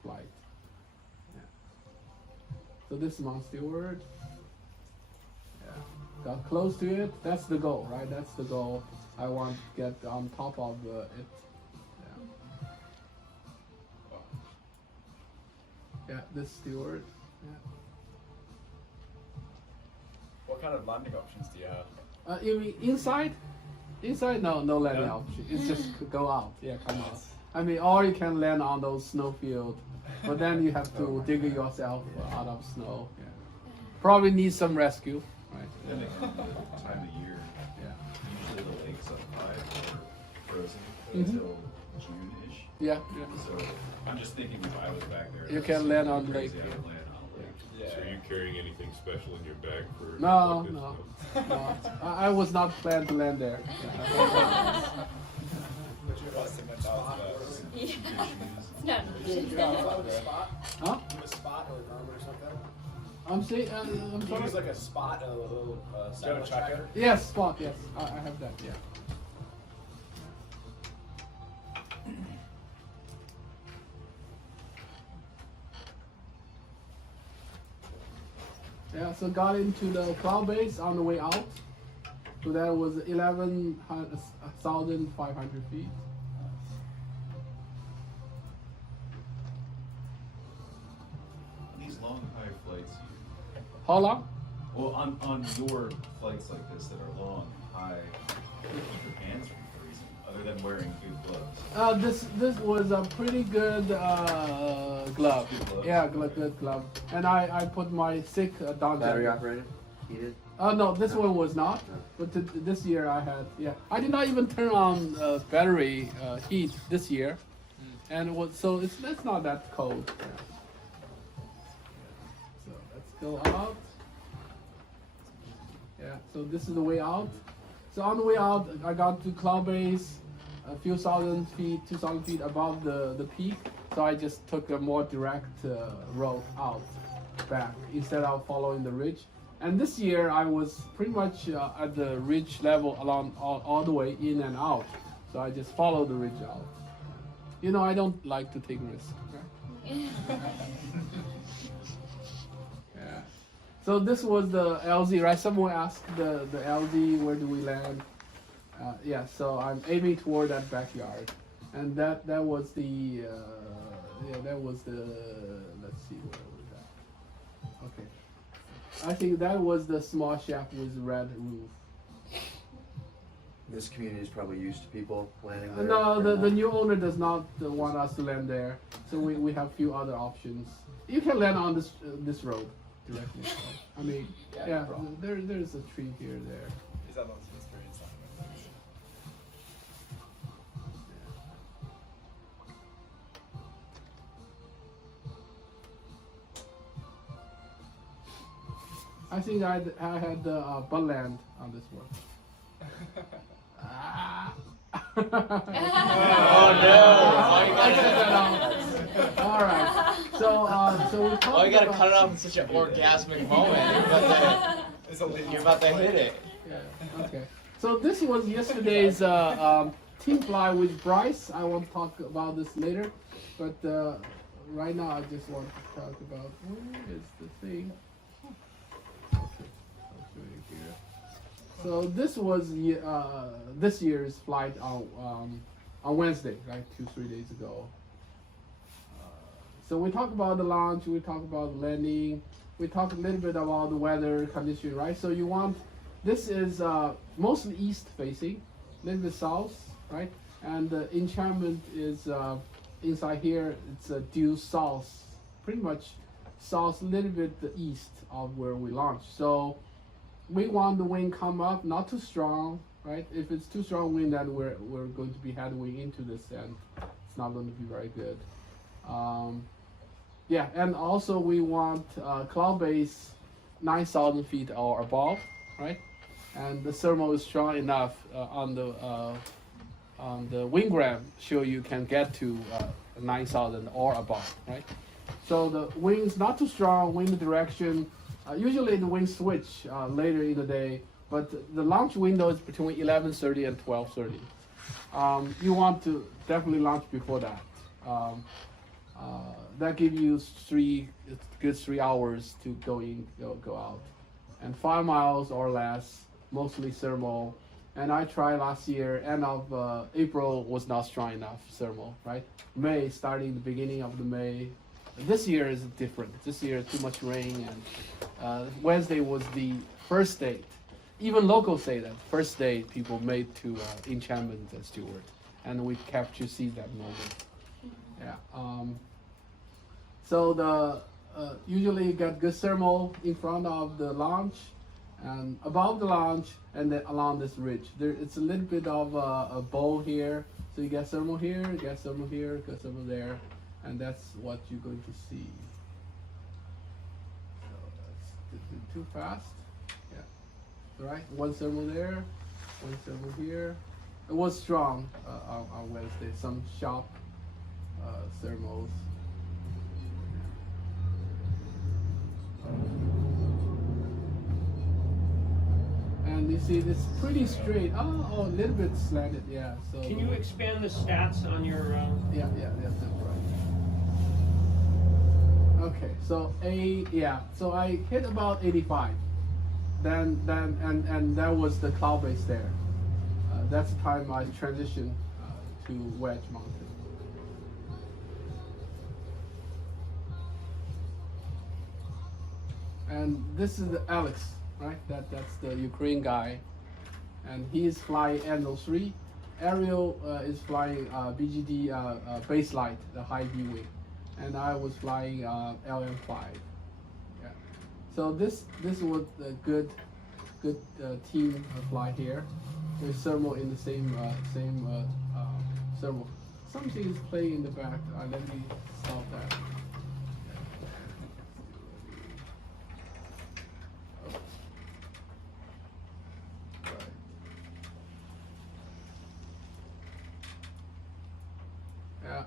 flight. So this is Mount Stewart. Yeah. Got close to it. That's the goal, right? That's the goal. I want to get on top of it. Yeah, this Stewart. Yeah. What kind of landing options do you have? You mean inside? Inside? No landing option. It's just go out. Yeah, come out. I mean, or you can land on those snowfield, but then you have to dig yourself out of snow. Yeah. Probably need some rescue, right? Depending on the time of year. Yeah. Usually the lakes up high are frozen Mhm. until June-ish. Yeah. So I'm just thinking if I was back there, You that's can land on crazy, lake. I would land on a lake. So are you carrying anything special in your bag for? No, like this? no. I was not planned to land there. No. Huh? A spot or an arm or something? I'm saying, I'm You sorry. use like a spot, a little satellite tracker? Yes, spot. Yes, I have that. Yeah. Yeah, so got into the cloud base on the way out. So that was 11,500 feet. These long high flights, How long? well, on your flights like this that are long, high, you keep your hands from freezing, other than wearing good gloves. This was a pretty good glove. Good glove. Yeah, good glove. And I put my sick down Battery jacket. operated? Heated? No, this one was not. But this year I had, yeah. I did not even turn on battery heat this year. And so it's not that cold. Yeah. So let's go out. Yeah, so this is the way out. So on the way out, I got to cloud base, a few thousand feet, 2,000 feet above the peak. So I just took a more direct road out back instead of following the ridge. And this year I was pretty much at the ridge level along all the way in and out. So I just followed the ridge out. You know, I don't like to take risks. Right? Yeah. So this was the LZ, right? Someone asked the LZ, where do we land? Yeah, so I'm aiming toward that backyard. And that was the, yeah, that was the, let's see, where was that? Okay. I think that was the small shack with red roof. This community is probably used to people landing there. No, the new owner does not want us to land there, so we have few other options. You can land on this road directly. I mean, yeah, there's a tree here, there. Is that lots of experience? I think I had buttland on this one. Oh no! All right. So we talked Oh, you gotta about- cut it off in such an orgasmic moment. You're about to hit it. Yeah. Okay. So this was yesterday's team fly with Bryce. I want to talk about this later, but right now I just want to talk about where is the thing. Okay, I'll show you here. So this was this year's flight on Wednesday, right? 2-3 days ago. So we talk about the launch, we talk about the landing, we talk a little bit about the weather condition, right? So you want, this is mostly east facing, a little bit south, right? And the enchantment is inside here, it's due south, pretty much south, a little bit the east of where we launched. So we want the wind come up, not too strong, right? If it's too strong wind, then we're going to be headwind into this, and it's not going to be very good. Yeah, and also we want cloud base 9,000 feet or above, right? And the thermal is strong enough on the winggram, show you can get to 9,000 or above, right? So the wind's not too strong, wind direction. Usually the wind switch later in the day, but the launch window is between 11:30 and 12:30. You want to definitely launch before that. That gives you good 3 hours to go out, and 5 miles or less, mostly thermal. And I tried last year, end of April was not strong enough thermal, right? May, starting the beginning of the May. This year is different. This year too much rain, and Wednesday was the first date. Even locals say that first date people made to enchantment and Stewart, and we kept to see that moment. Yeah. So the usually you get good thermal in front of the launch, and above the launch, and then along this ridge. It's a little bit of a bow here, so you get thermal here, get thermal here, get thermal there, and that's what you're going to see. So that's too fast. Yeah. Right. One thermal there, one thermal here. It was strong on Wednesday. Some sharp thermals. And you see it's pretty straight. Oh, a little bit slanted, yeah. So Can you expand the stats on your? Yeah, that's right. Okay, so so I hit about 85. Then and that was the cloud base there. That's the time I transitioned to Wedge Mountain. And this is Alex, right? That's the Ukraine guy, and he's flying NO3. Ariel is flying BGD base light, the high V wing, and I was flying LM5. Yeah. So this was a good team fly here. There's thermal in the same thermal. Something is playing in the back. Let me stop that. Yeah.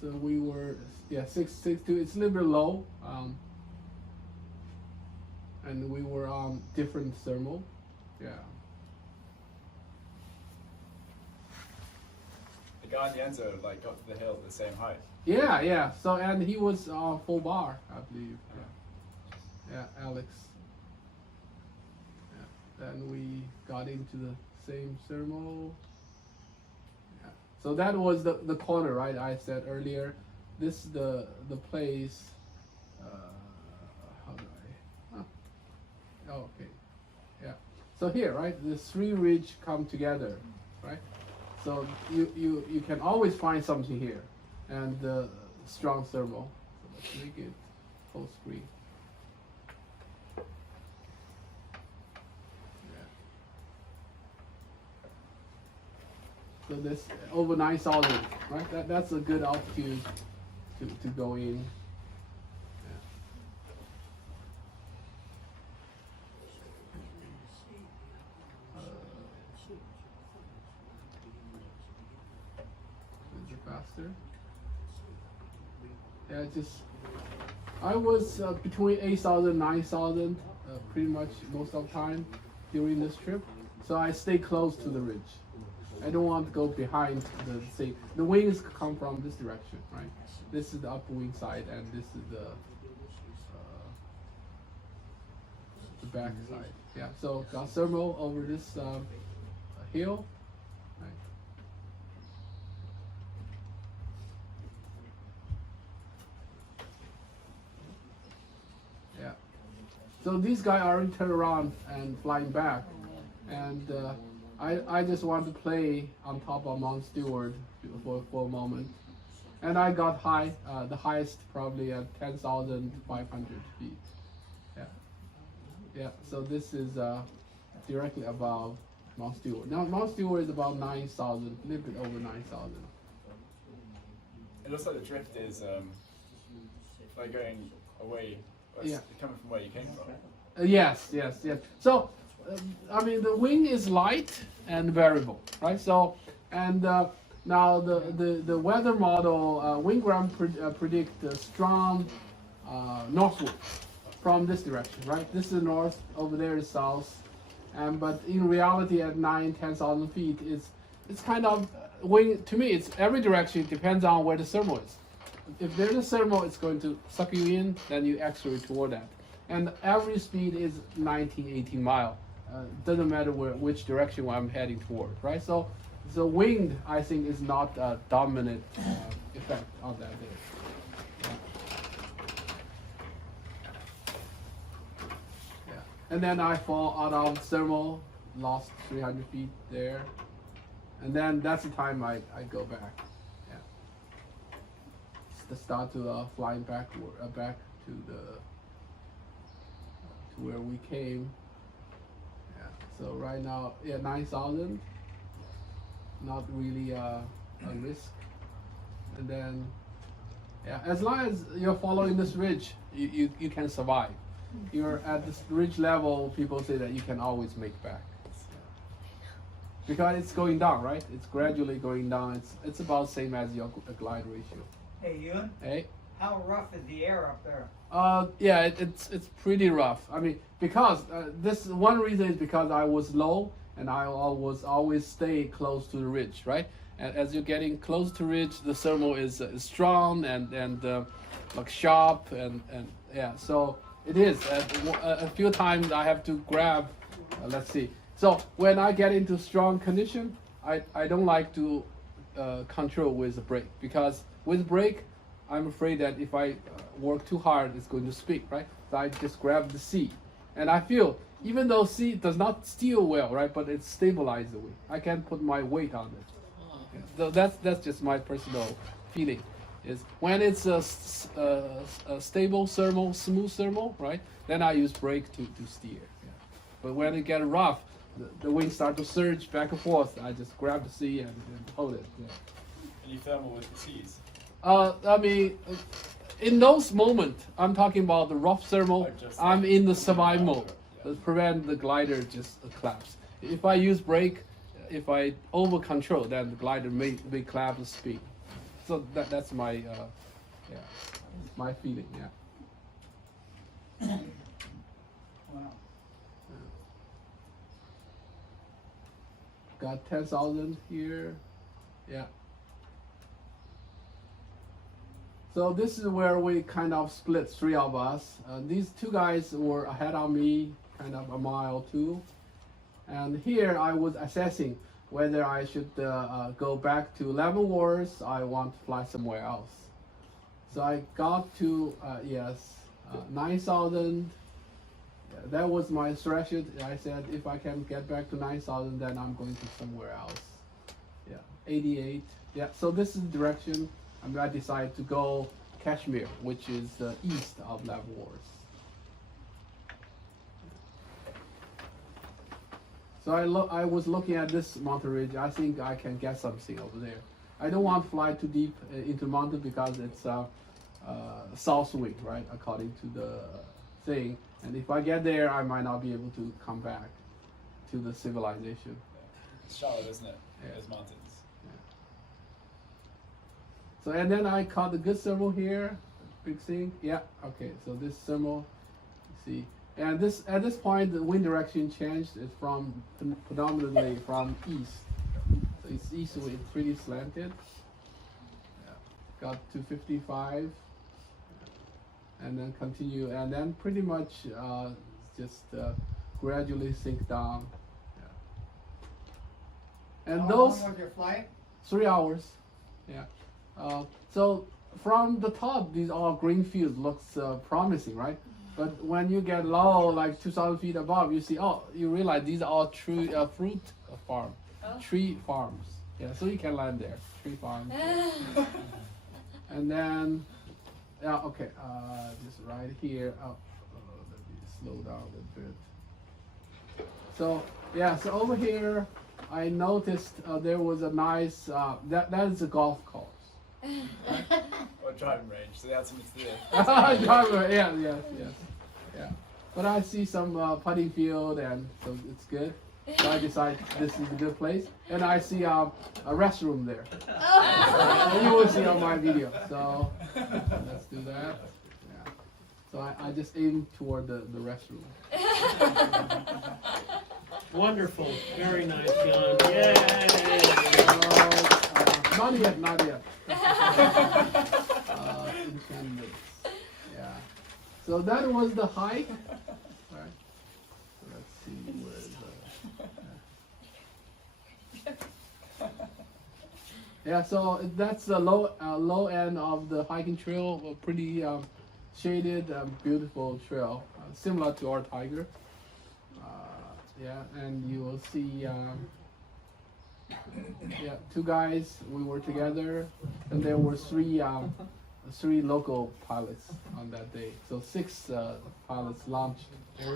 So we were 662. It's a little bit low, and we were on different thermal. Yeah. The guy on the Enzo like got to the hill at the same height. Yeah. So and he was full bar, I believe. Yeah, Alex. Yeah. Then we got into the same thermal. Yeah. So that was the corner, right? I said earlier. This is the place. How do I? Oh, okay. Yeah. So here, right? The three ridge come together, right? So you can always find something here, and strong thermal. So let's make it full screen. Yeah. So this over 9,000, right? That's a good altitude to go in. Faster. Yeah, I was between 8,000 and 9,000 pretty much most of the time during this trip. So I stay close to the ridge. I don't want to go behind the wings come from this direction, right? This is the upper wing side, and this is the back side. Yeah, so got thermal over this hill. So these guys already turned around and flying back, and I just want to play on top of Mount Stewart for a moment, and I got high, the highest probably at 10,500 feet. Yeah. So this is directly above Mount Stewart. Now Mount Stewart is about 9,000, a little bit over 9,000. It looks like the drift is like going away. Coming from where you came from. Yes. So, I mean, the wing is light and variable, right? So, and now the weather model, Wingram predict a strong northward from this direction, right? This is north, over there is south, but in reality, at 9,000-10,000 feet, it's kind of wing. To me, it's every direction. It depends on where the thermal is. if there's a thermal, it's going to suck you in, then you accelerate toward that. And the average speed is 19, 18 mile. Doesn't matter which direction I'm heading toward, right? So wind, I think, is not a dominant effect on that day. Yeah. And then I fall out of thermal, lost 300 feet there. And then that's the time I go back. Yeah. Start to flying back to where we came. Yeah. So right now, 9,000. Not really a risk. And then, as long as you're following this ridge, you can survive. You're at this ridge level, people say that you can always make back. Because it's going down, right? It's gradually going down. It's about the same as your glide ratio. Hey, Ewan. Hey. How rough is the air up there? It's pretty rough. I mean, because this one reason is because I was low and I was always stay close to the ridge, right? And as you're getting close to ridge, the thermal is strong and like sharp and so it is. A few times I have to grab. Let's see. So when I get into strong condition, I don't like to control with the brake, because with brake, I'm afraid that if I work too hard, it's going to speak, right? So I just grab the seat, and I feel, even though seat does not steer well, right, but it stabilizes the weight. I can put my weight on it. So that's just my personal feeling. Is when it's a stable thermal, smooth thermal, right? Then I use brake to steer. Yeah. But when it gets rough, the wings start to surge back and forth. I just grab the seat and hold it. Yeah. And you thermal with the seas? I mean, in those moments, I'm talking about the rough thermal. I'm in the survive mode. To prevent the glider just collapse. If I use brake, if I over control, then the glider may collapse the speed. So that's my my feeling. Yeah. Wow. Got 10,000 here. Yeah. So this is where we kind of split, three of us. These two guys were ahead of me, kind of a mile too. And here I was assessing whether I should go back to Leavenworth. I want to fly somewhere else. So I got to 9,000. That was my threshold. I said if I can get back to 9,000, then I'm going to somewhere else. Yeah, 88. Yeah. So this is the direction. I decided to go Kashmir, which is east of Leavenworth. So I was looking at this mountain ridge. I think I can get something over there. I don't want to fly too deep into mountain because it's south wind, right, according to the thing. And if I get there, I might not be able to come back to the civilization. It's shallow, isn't it? Yeah. Those mountains. So, and then I caught the good thermal here, big thing. Yeah, okay, so this thermal, you see. And at this point, the wind direction changed. It's from predominantly from east. So it's east wind, pretty slanted. Yeah. Got to 55, and then continue, and then pretty much just gradually sink down. Yeah. And How those long was your flight? 3 hours. Yeah. So from the top, these all green fields looks promising, right? But when you get low, like 2,000 feet above, you see, you realize these are all tree fruit farm, tree farms. Yeah, so you can land there, tree farms. And then, just right here. Let me slow down a little bit. So so over here, I noticed there was a nice, that is a golf course. Or driving range, so they had something to do. Yeah. But I see some putting field, and so it's good. So I decide this is a good place, and I see a restroom there. And you will see on my video. So let's do that. Yeah. So I just aim toward the restroom. Wonderful, very nice, John. Yay! Not yet. descendants. Yeah. So that was the hike. Right. So let's see where is yeah, so that's the low end of the hiking trail, a pretty shaded, beautiful trail, similar to our tiger. Yeah, and you will see, yeah, two guys. We were together, and there were three local pilots on that day. So 6 pilots launched.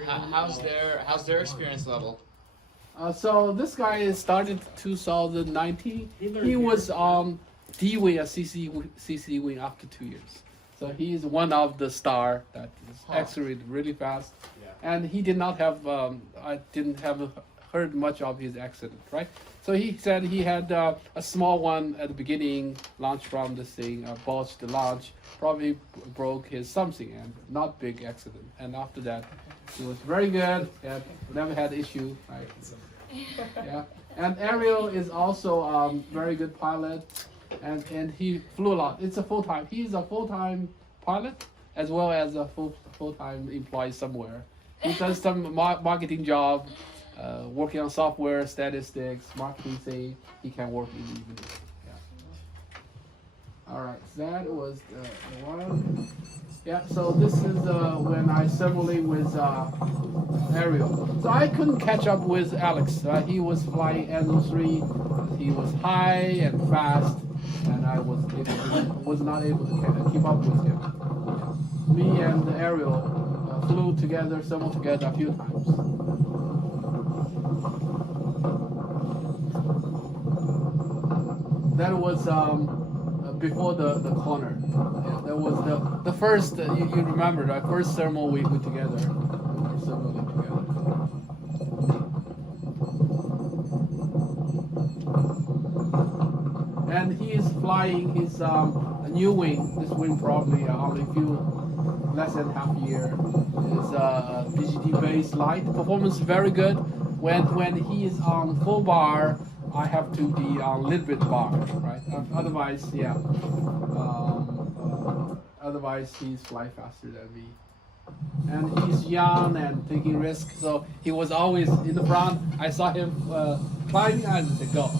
How's their experience level? So this guy started 2019. He was D-wing at CC wing after 2 years. So he is one of the star that is accelerated really fast. And he did not have, I didn't have heard much of his accident, right? So he said he had a small one at the beginning, launched from this thing, botched the launch, probably broke his something, and not big accident. And after that, he was very good, and never had issue, right? Yeah. And Ariel is also very good pilot, and he flew a lot. It's a full-time. He's a full-time pilot as well as a full-time employee somewhere. He does some marketing job, working on software, statistics, marketing thing. He can work in the evening. Yeah. All right, so that was the one. Yeah, so this is when I simulated with Ariel. So I couldn't catch up with Alex. He was flying NO3. He was high and fast, and I was not able to keep up with him. Me and Ariel flew together, somewhat together a few times. That was before the corner. Yeah, that was the first, you remember, the first thermal we put together. We were thermaling together. And he is flying his new wing. This wing probably only less than half a year. It's a DGT based light. Performance very good. When he is on full bar, I have to be on a little bit bar, right? Otherwise, yeah. Otherwise, he's fly faster than me. And he's young and taking risks, so he was always in the front. I saw him climbing and said, go.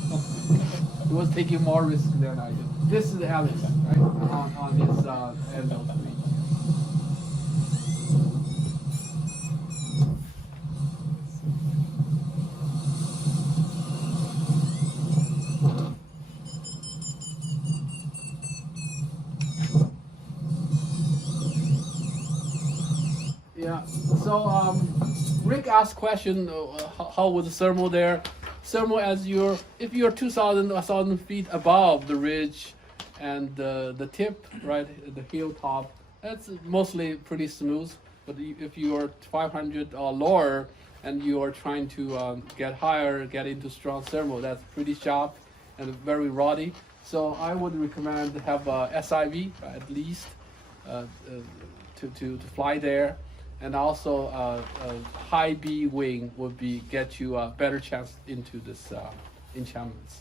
He was taking more risks than I did. This is Alex, right? On his NO3. Yeah, so Rick asked question, how was the thermal there? Thermal as if you're 1,000 feet above the ridge and the tip, right, the hilltop, that's mostly pretty smooth. But if you are 500 or lower and you are trying to get higher, get into strong thermal, that's pretty sharp and very ruddy. So I would recommend to have a SIV at least to fly there. And also high B wing would get you a better chance into this enchantments.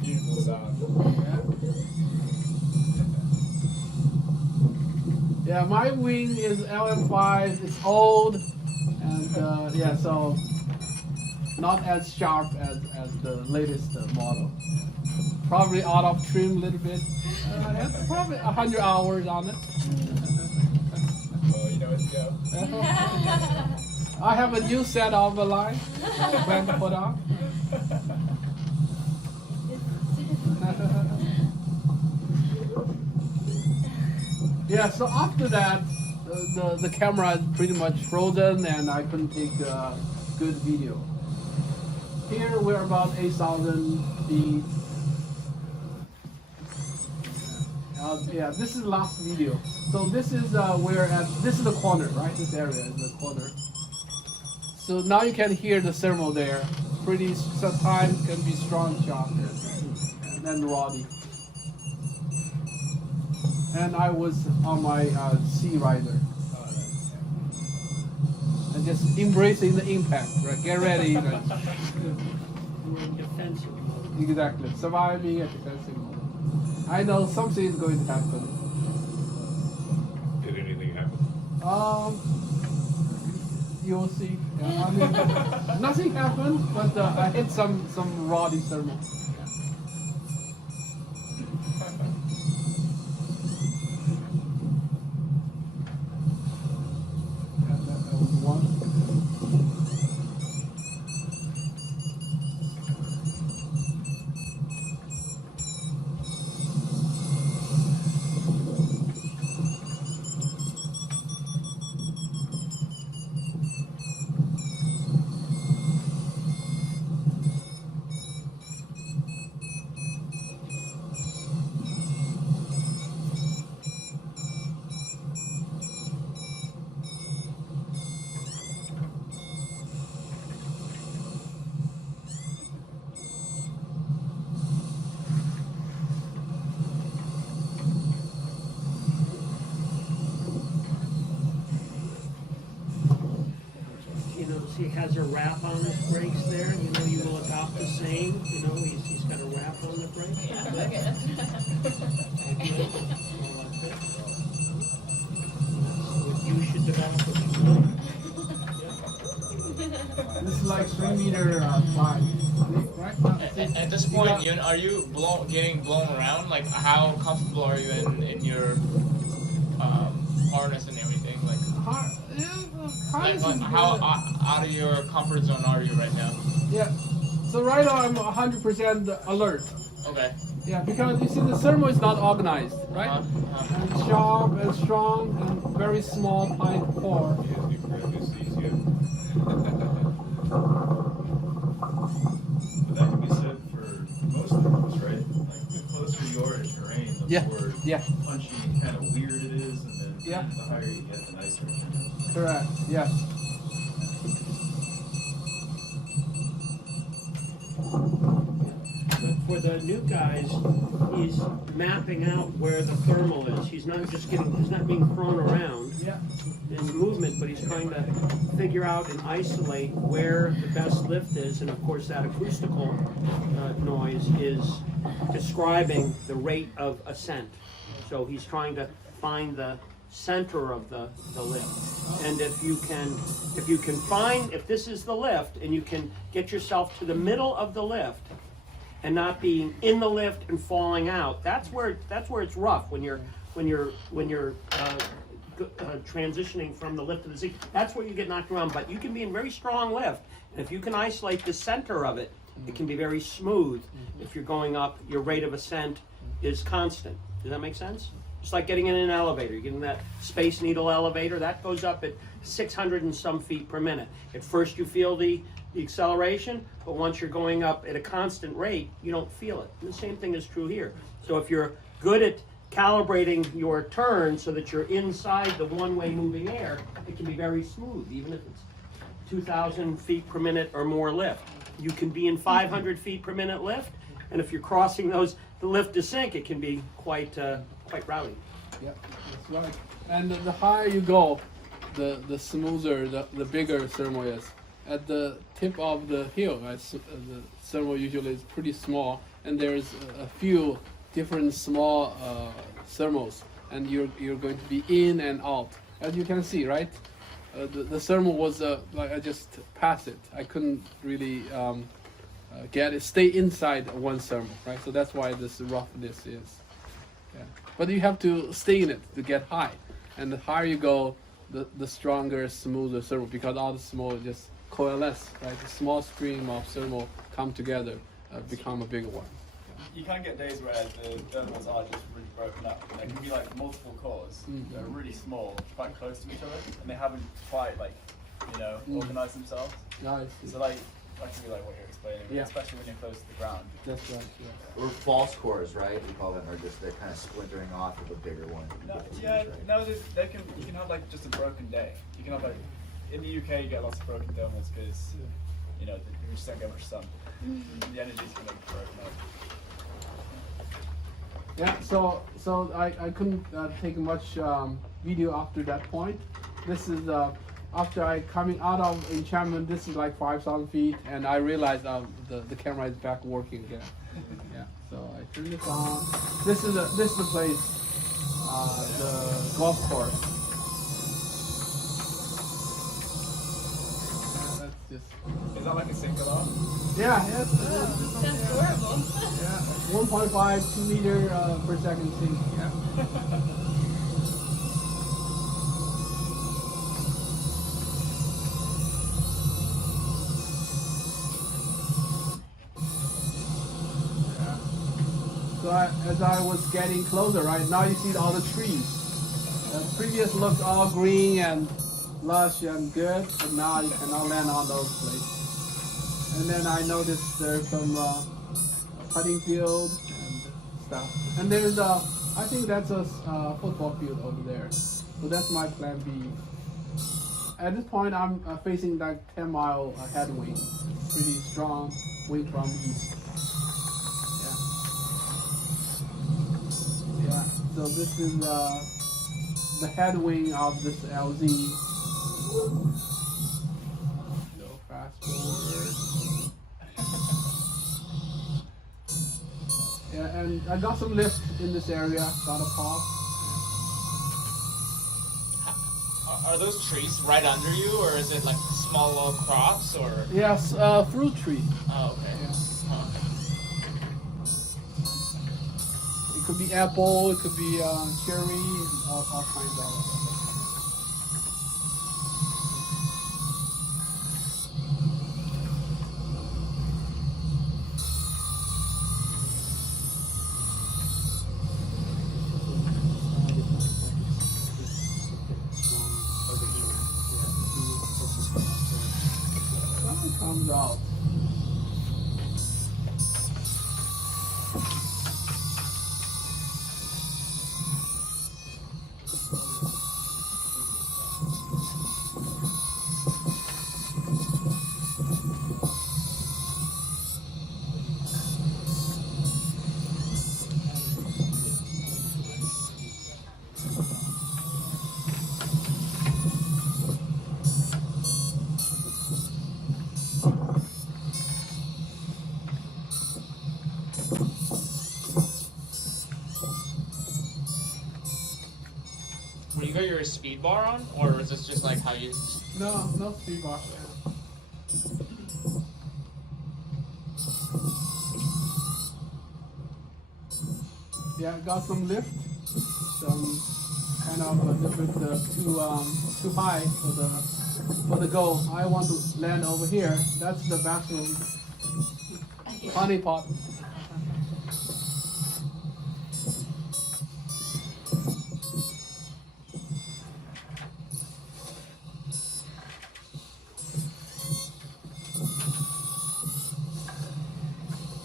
Beautiful sound. Yeah, my wing is LM5. It's old, and yeah, so not as sharp as the latest model. Probably out of trim a little bit. Has probably 100 hours on it. Well, you know where to go. I have a new set of line plan to put on. Yeah, so after that, the camera is pretty much frozen and I couldn't take good video. Here we're about 8,000 feet. Yeah, this is last video. So this is this is the corner, right? This area is the corner. So now you can hear the thermal there. Sometimes can be strong, sharp. And and Roddy. And I was on my Sea Rider. And just embracing the impact, right? Get ready. You were in defensive mode. Exactly. Surviving at defensive mode. I know something is going to happen. Did anything happen? You'll see. Yeah, I mean, nothing happened, but I hit some Roddy thermal. That was one. He has a wrap on his brakes there. You know, you will adopt the same. You know, he's got a wrap on the brakes. Yeah, look at it. What you should develop what you want. This is like 3 meter fly. Right? At this point, Yun, are you getting blown around? Like, how comfortable are you in your harness and everything? Like, how out of your comfort zone are you right now? Yeah. So right now I'm 100% alert. Okay. Yeah, because you see the thermal is not organized, right? And it's sharp and strong and very small pint core. But that can be said for most thermals, right? Like the closer you are to terrain, the more punchy and kind of weird it is, and then the higher you get, the nicer it is. Correct. Yes. But for the new guys, he's mapping out where the thermal is. He's not being thrown around in movement, but he's trying to figure out and isolate where the best lift is. And of course, that acoustical noise is describing the rate of ascent. So he's trying to find the center of the lift. And if this is the lift and you can get yourself to the middle of the lift and not being in the lift and falling out, that's where it's rough when you're transitioning from the lift to the seat. That's where you get knocked around. But you can be in very strong lift, and if you can isolate the center of it, it can be very smooth. If you're going up, your rate of ascent is constant. Does that make sense? It's like getting in an elevator. You get in that Space Needle elevator, that goes up at 600 and some feet per minute. At first you feel the acceleration, but once you're going up at a constant rate, you don't feel it. And the same thing is true here. So if you're good at calibrating your turn so that you're inside the one-way moving air, it can be very smooth, even if it's 2,000 feet per minute or more lift. You can be in 500 feet per minute lift, and if you're crossing the lift to sink, it can be quite rowdy. Yeah, that's right. And the higher you go, the smoother, the bigger thermal is. At the tip of the hill, the thermal usually is pretty small, and there's a few different small thermals, and you're going to be in and out. As you can see, right? The thermal was like I just passed it. I couldn't really stay inside one thermal, right? So that's why this roughness is. Yeah. But you have to stay in it to get high, and the higher you go, the stronger, smoother thermal, because all the small just coalesce, right? The small stream of thermal come together, become a bigger one. You can get days where the thermals are just really broken up. There can be like multiple cores that are really small, quite close to each other, and they haven't quite organized themselves. Nice. So like that can be like what you're explaining, especially when you're close to the ground. That's right. Yeah. Or false cores, right? We call them, or just they're kind of splintering off of a bigger one. They can. You can have like just a broken day. You can have like in the UK you get lots of broken thermals because you just don't get much sun. The energy's kind of broken up. Yeah, so I couldn't take much video after that point. This is after I coming out of enchantment. This is like 5,000 feet, and I realized the camera is back working again. Yeah, so I turned it on. This is the place, the golf course. Yeah, that's just. Is that like a singular? Yeah, yes. That's adorable. Yeah, 1.5, 2 meter per second sync. Yeah. So as I was getting closer, right now you see all the trees. Previous looked all green and lush and good, but now you cannot land on those places. And then I noticed there's some putting field and stuff. And there's I think that's a football field over there. So that's my plan B. At this point, I'm facing like 10-mile headwind. Pretty strong wind from east. Yeah, so this is the headwind of this LZ. So fast forward. Yeah, and I got some lift in this area, got a pop. Are those trees right under you, or is it like small little crops, or? Yes, fruit tree. Oh, okay. Yeah. Huh. It could be apple, it could be cherry, all kinds of. Comes out. When you got your speed bar on, or is this just like how you? No speed bar. Yeah, got some lift, some kind of a little bit too high for the goal. I want to land over here. That's the bathroom. Honey pot.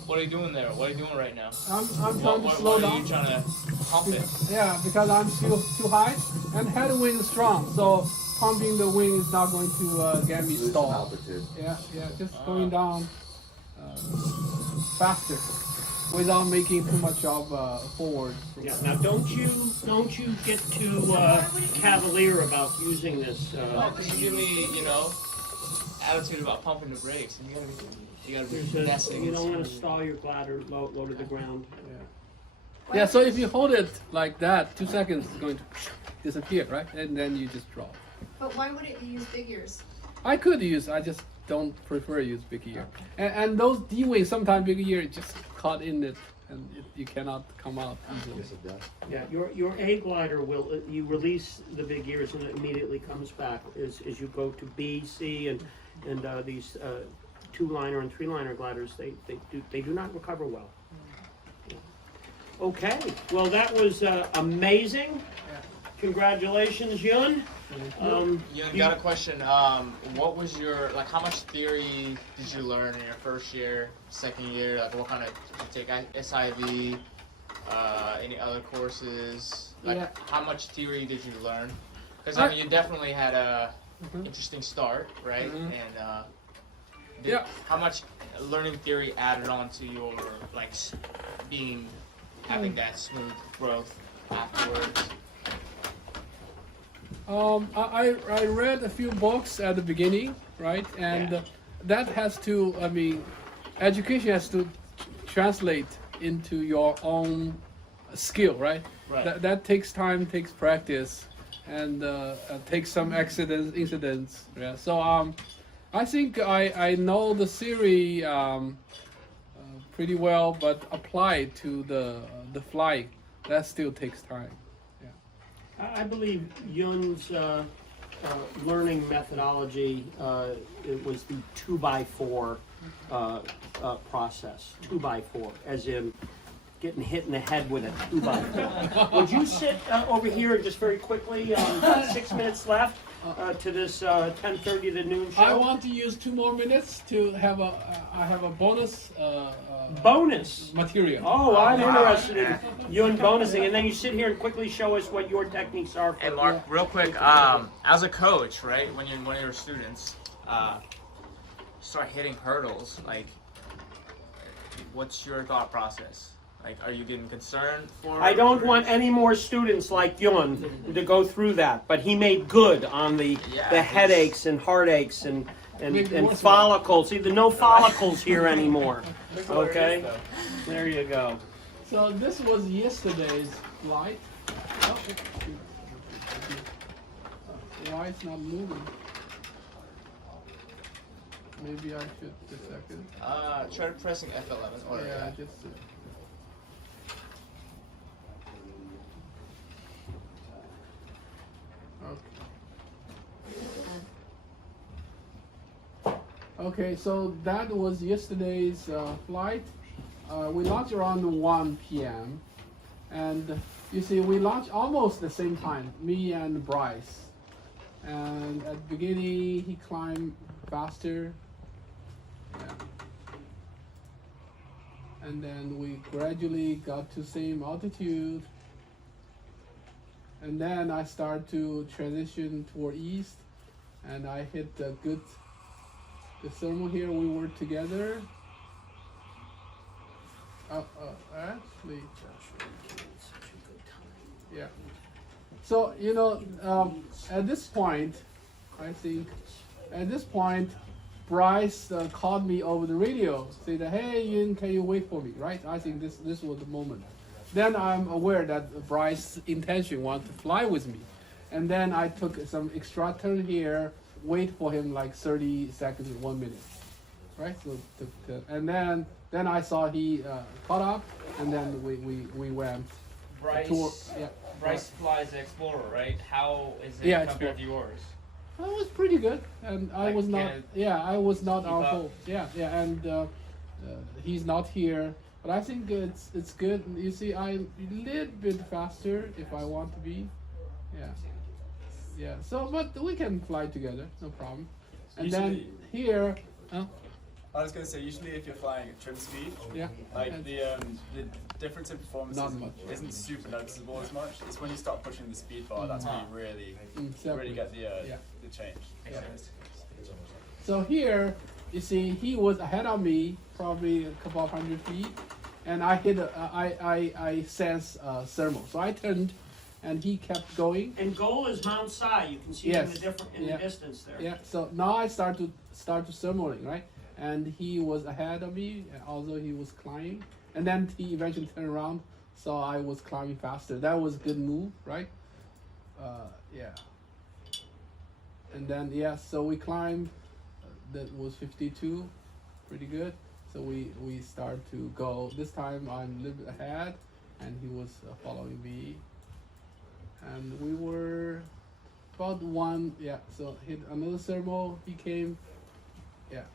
What are you doing there? What are you doing right now? I'm trying to slow down. Are you trying to pump it? Yeah, because I'm still too high, and headwind is strong, so pumping the wing is not going to get me stalled. Yeah, just going down faster without making too much of forward. Yeah. Now, don't you get too cavalier about using this. Because you give me, attitude about pumping the brakes, and you gotta be nesting. You don't want to stall your glider low to the ground. Yeah, so if you hold it like that, 2 seconds it's going to disappear, right? And then you just drop. But why wouldn't you use big ears? I could use, I just don't prefer to use big ear. And those D-wings, sometimes big ear just caught in it, and you cannot come out easily. Yeah, your A glider will you release the big ears and it immediately comes back as you go to B, C, and these 2-liner and 3-liner gliders. They do not recover well. Okay, well that was amazing. Congratulations, Yun. Yun, got a question. What was your, how much theory did you learn in your first year, second year? Like, what kind of, did you take SIV, any other courses? How much theory did you learn? Because, you definitely had a interesting start, right? And how much learning theory added on to your, being having that smooth growth afterwards? I read a few books at the beginning, right? And that has to, I mean, education has to translate into your own skill, right? Right. That takes time, takes practice, and takes some incidents. Yeah. So I think I know the theory pretty well, but apply to the flying, that still takes time. I believe Yun's learning methodology, it was the 2x4 process. 2x4, as in getting hit in the head with a 2x4. Would you sit over here and just very quickly, 6 minutes left to this 10:30 to noon show? I want to use 2 more minutes to have I have a bonus. Bonus material. Oh, I'm interested in Yun bonusing, and then you sit here and quickly show us what your techniques are. And Mark, real quick, as a coach, right, when you're one of your students, start hitting hurdles, like, what's your thought process? Like, are you getting concerned for? I don't want any more students like Yun to go through that, but he made good on the headaches and heartaches and follicles. See, there's no follicles here anymore. Okay? There you go. So this was yesterday's flight. Oh, why it's not moving? Maybe I should just a second. Try pressing F11 or just. Okay, so that was yesterday's flight. We launched around 1 p.m. And you see, we launched almost the same time, me and Bryce. And at the beginning, he climbed faster. Yeah. And then we gradually got to same altitude. And then I started to transition toward east. And I hit the thermal here, we were together. Actually, yeah. So, you know, at this point, I think, Bryce called me over the radio, said, "Hey, Yun, can you wait for me?" Right? I think this was the moment. Then I'm aware that Bryce's intention was to fly with me. And then I took some extra turn here, wait for him like 30 seconds, 1 minute, right? So, and then I saw he caught up, and then we went. Bryce flies the Explorer, right? How is it compared to yours? It was pretty good, and I was not our fault. Yeah, and he's not here, but I think it's good. You see, I'm a little bit faster if I want to be. Yeah. So, but we can fly together, no problem. And Usually, then here. I was going to say, usually if you're flying at trim speed, like the difference in performance isn't super noticeable as much. It's when you start pushing the speed bar, that's when you really get the change. Yeah. So here, you see, he was ahead of me, probably a couple of 100 feet, and I hit. I sense thermal, so I turned, and he kept going. And goal is Mount Si. You can see in the distance there. Yeah. So now I start to thermaling, right? And he was ahead of me, although he was climbing. And then he eventually turned around, so I was climbing faster. That was a good move, right? And then, so we climbed, that was 52, pretty good. So we start to go. This time I'm a little bit ahead, and he was following me. And we were about so hit another thermal, he came, okay.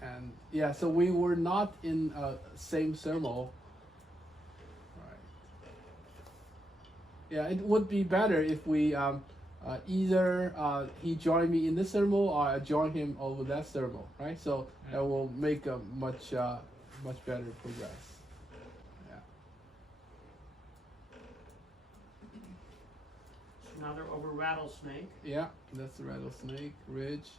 And so we were not in same thermal. Right. Yeah, it would be better if we either he joined me in this thermal or I join him over that thermal, right? So that will make a much better progress. Another over Rattlesnake. Yeah, that's the Rattlesnake Ridge.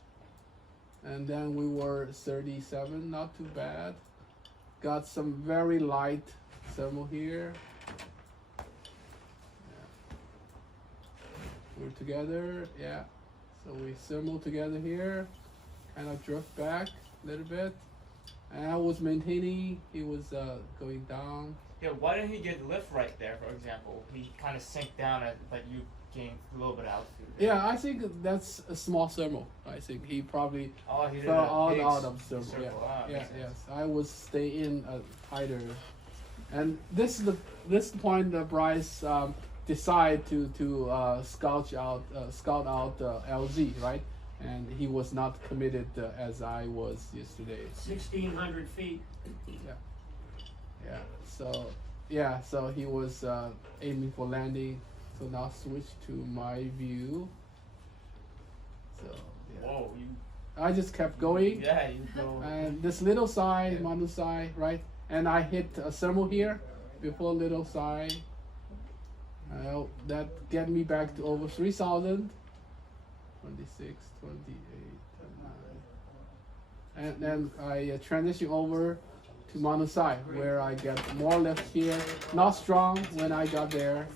And then we were 37, not too bad. Got some very light thermal here. we're together, yeah. So we thermal together here, kind of drift back a little bit. And I was maintaining, he was going down. Yeah, why didn't he get the lift right there, for example? He kind of sank down, but you gained a little bit of altitude. Yeah, I think that's a small thermal. I think he probably He did fell a big out of thermal. circle. Yeah, Makes sense. yes. I would stay in tighter. And this is the point that Bryce decided to scout out LZ, right? And he was not committed as I was yesterday. 1,600 feet. Yeah. So he was aiming for landing. So now switch to my view. So yeah. Whoa, I just kept going. Yeah, you go. And this little side, Manu side, right? And I hit a thermal here before little side. That get me back to over 3,000. 26, 28, and then I transition over to Manu side where I get more lift here. Not strong when I got there,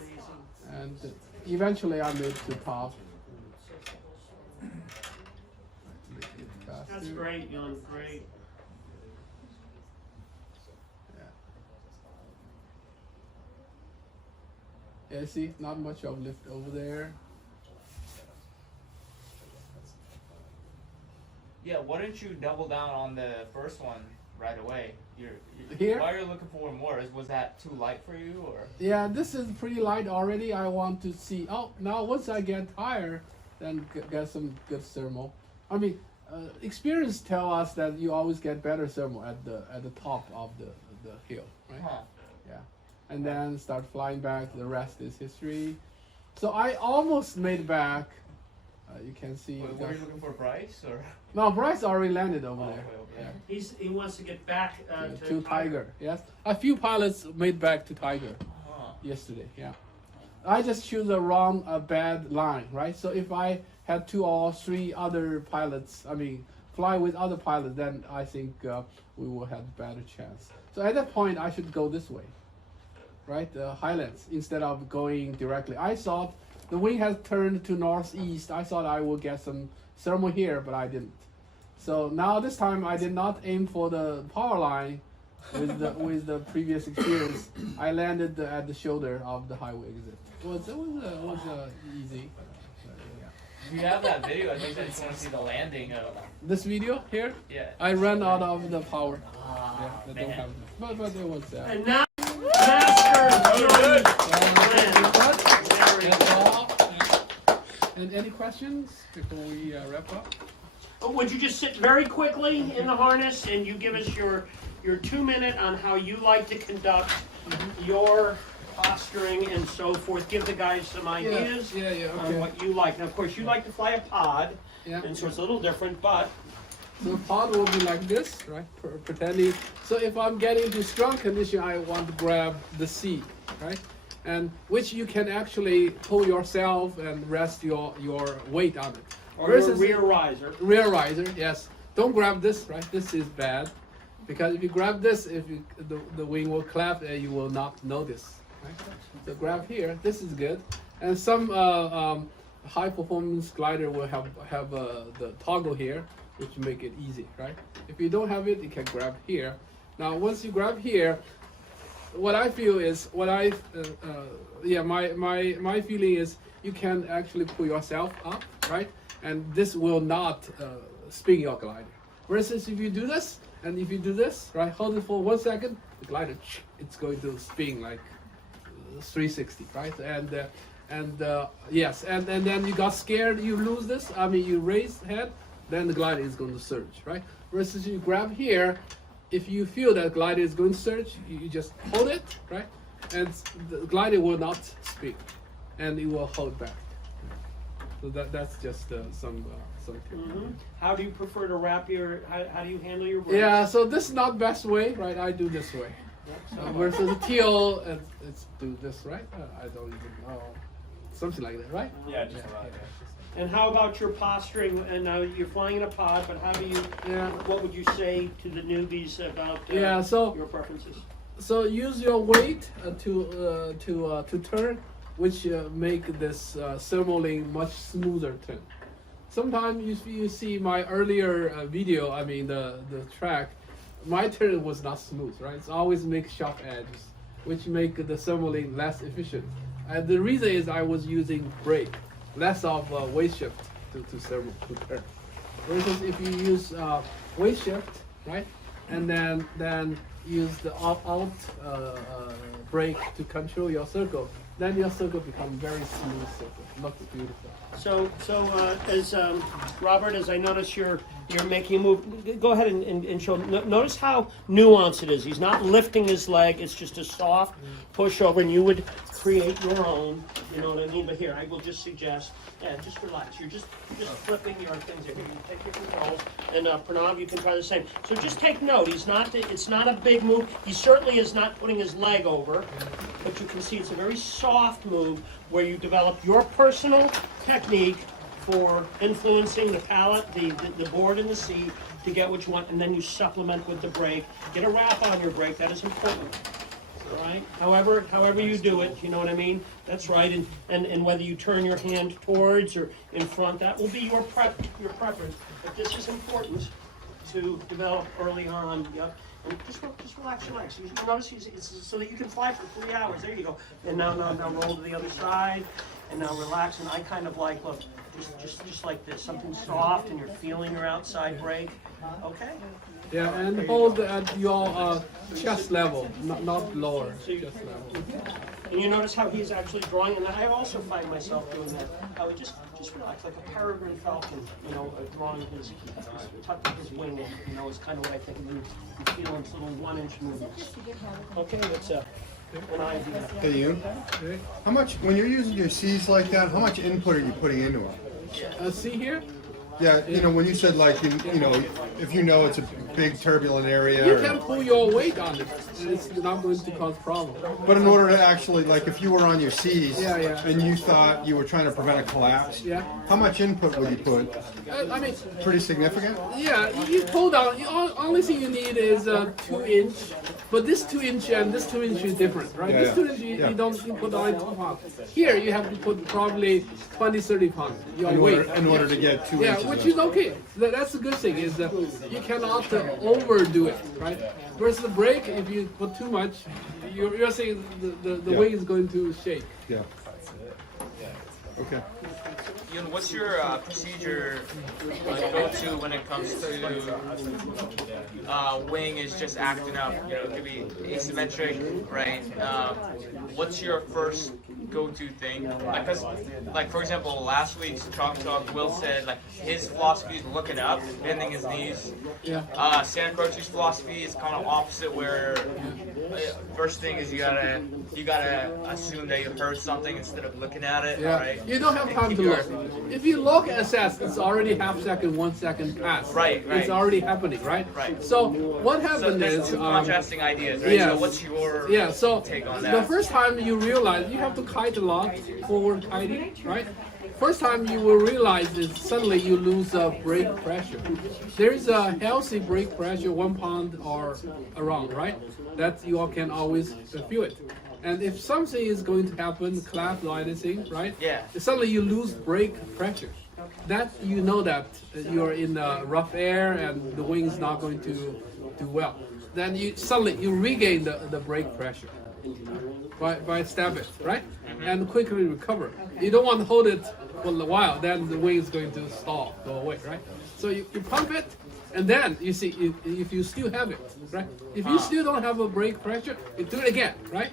and eventually I made to top. That's great, Jan. Great. Yeah, see, not much of lift over there. Yeah, why didn't you double down on the first one right away? Here? Why are you looking for more? Was that too light for you, or? Yeah, this is pretty light already. I want to see. Oh, now once I get higher, then get some good thermal. I mean, experience tell us that you always get better thermal at the top of the hill, right? Huh. Yeah, and then start flying back. The rest is history. So I almost made back. You can see. Wait, were you looking for Bryce, or? No, Bryce already landed over there. Okay. Yeah. He wants to get back To Tiger. Yes, a few pilots made back to Tiger Huh. yesterday. Yeah, I just choose a wrong, bad line, right? So if I had 2 or 3 other pilots, I mean, fly with other pilots, then I think we will have better chance. So at that point, I should go this way, right? Highlands instead of going directly. I thought the wind has turned to northeast. I thought I would get some thermal here, but I didn't. So now this time I did not aim for the power line with the previous experience. I landed at the shoulder of the highway exit. It was easy. You have that video. I think I just want to see the landing of This video here? Yeah. I ran out of the power. Ah, I don't have it. But it was there. And now, And any questions before we wrap up? Would you just sit very quickly in the harness and you give us your 2-minute on how you like to conduct your posturing and so forth? Give the guys some ideas on what you like. Now, of course, you like to fly a pod, and so it's a little different, but... So pod will be like this, right? Pretending. So if I'm getting to strong condition, I want to grab the seat, right? And which you can actually pull yourself and rest your weight on it. Or your rear riser. Rear riser, yes. Don't grab this, right? This is bad. Because if you grab this, the wing will clap and you will not notice. Right? So grab here, this is good. And some high performance glider will have the toggle here, which make it easy, right? If you don't have it, you can grab here. Now once you grab here, what I feel is, my feeling is you can actually pull yourself up, right? And this will not spin your glider. Whereas if you do this, and if you do this, right, hold it for 1 second, the glider, it's going to spin like 360, right? And then you got scared, you lose this, you raise head, then the glider is going to surge, right? Whereas if you grab here, if you feel that glider is going to surge, you just hold it, right? And the glider will not spin, and it will hold back. So that's just some tip. How do you prefer to wrap how do you handle your brakes? Yeah, so this is not best way, right? I do this way. Versus the TL, it's do this, right? I don't even know. Something like that, right? Yeah, just about. And how about your posturing? And now you're flying in a pod, but how do you? What would you say to the newbies about your preferences? So use your weight to turn which make this thermaling much smoother turn. Sometimes you see my earlier video, I mean the track, my turn was not smooth, right? It's always make sharp edges, which make the thermaling less efficient. And the reason is I was using brake, less of weight shift to turn. For instance, if you use weight shift, right, and then use the out brake to control your circle, then your circle becomes very smooth circle. Looks beautiful. So as Robert, as I notice you're making a move, go ahead and show. Notice how nuanced it is. He's not lifting his leg. It's just a soft push over, and you would create your own. You know what I mean? But here, I will just suggest, yeah, just relax. You're just flipping your things. Here, you take your control, and Pranav, you can try the same. So just take note. He's not. It's not a big move. He certainly is not putting his leg over, but you can see it's a very soft move where you develop your personal technique for influencing the pallet, the board and the seat to get what you want, and then you supplement with the brake. Get a wrap on your brake, that is important. All right? However you do it, you know what I mean? That's right, and whether you turn your hand towards or in front, that will be your preference. But this is important to develop early on. Yep. And just relax your legs. You notice it's so that you can fly for 3 hours. There you go. And now roll to the other side. And now relax. And I kind of like, look, just like this, something soft, and you're feeling your outside brake. Okay. Yeah, and hold at your chest level, not lower. So chest level. And you notice how he's actually drawing, and I also find myself doing that. How he just relax, like a peregrine falcon, you know, drawing his tucking his wing in, you know, is kind of what I think of you feeling little 1-inch movements. Okay, what's up? Hey, Ian. How much, when you're using your C's like that, how much input are you putting into them? See here? Yeah, you know, when you said like, you know, if you know it's a big turbulent area. You can pull your weight on it. It's not going to cause problems. But in order to actually, like if you were on your C's yeah. and you thought you were trying to prevent a collapse, how much input would you put? I mean, pretty significant? Yeah, you pull down, the only thing you need is a 2-inch, but this 2-inch and this 2-inch is different, right? This 2-inch you don't put only 2 pounds. Here you have to put probably 20-30 pounds, your weight. In order to get 2 inches. Yeah, which is okay. That's the good thing, is you cannot overdo it, right? Versus the brake, if you put too much, you're saying the wing is going to shake. Yeah. Okay. Ian, what's your procedure go-to when it comes to wing is just acting up? You know, it could be asymmetric, right? What's your first go-to thing? Because, like for example, last week's Chalk Talk, Will said like his philosophy is looking up, bending his knees. Yeah. Santa Cruz's philosophy is kind of opposite, where first thing is you gotta assume that you heard something instead of looking at it. Yeah. Right? You don't have time to look. If you look at assess, it's already half second, 1 second pass. Right. It's already happening, right? So what happened is two contrasting ideas, right? So what's your take on that? The first time you realize you have to kite a lot, forward kiting, right? First time you will realize is suddenly you lose brake pressure. There's a healthy brake pressure 1 pound or around, right? That you all can always feel it. And if something is going to happen, collapse or anything, right? Yeah. Suddenly you lose brake pressure. That you know that you're in rough air and the wing is not going to do well. Then you suddenly you regain the brake pressure by stab it, right? And quickly recover. You don't want to hold it for a while, then the wing is going to stall, go away, right? So you pump it, and then you see if you still have it, right? If you still don't have a brake pressure, you do it again, right?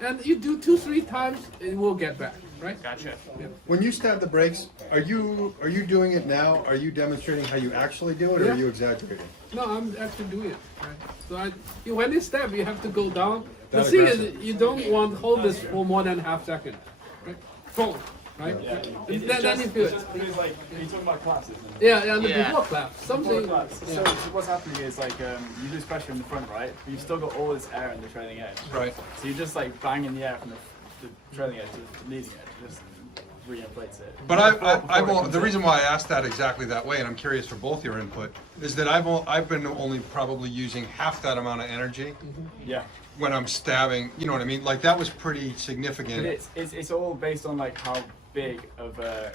And you do 2-3 times, it will get back, right? Gotcha. Yeah. When you stab the brakes, are you doing it now? Are you demonstrating how you actually do it, or are you exaggerating? No, I'm actually doing it. Right? So when you stab, you have to go down. That the thing aggressive. is, you don't want to hold this for more than half second. Right? Boom. Right? Yeah. Then you feel it. It's like, are you talking about collapses? Yeah, before clap. Something. So what's happening is like you lose pressure in the front, right? But you've still got all this air in the trailing edge. Right. So you just like bang in the air from the trailing edge to the leading edge. Just reinflates it. But the reason why I asked that exactly that way, and I'm curious for both your input, is that I've been only probably using half that amount of energy. Yeah. when I'm stabbing, you know what I mean? Like that was pretty significant. But it's all based on like how big of a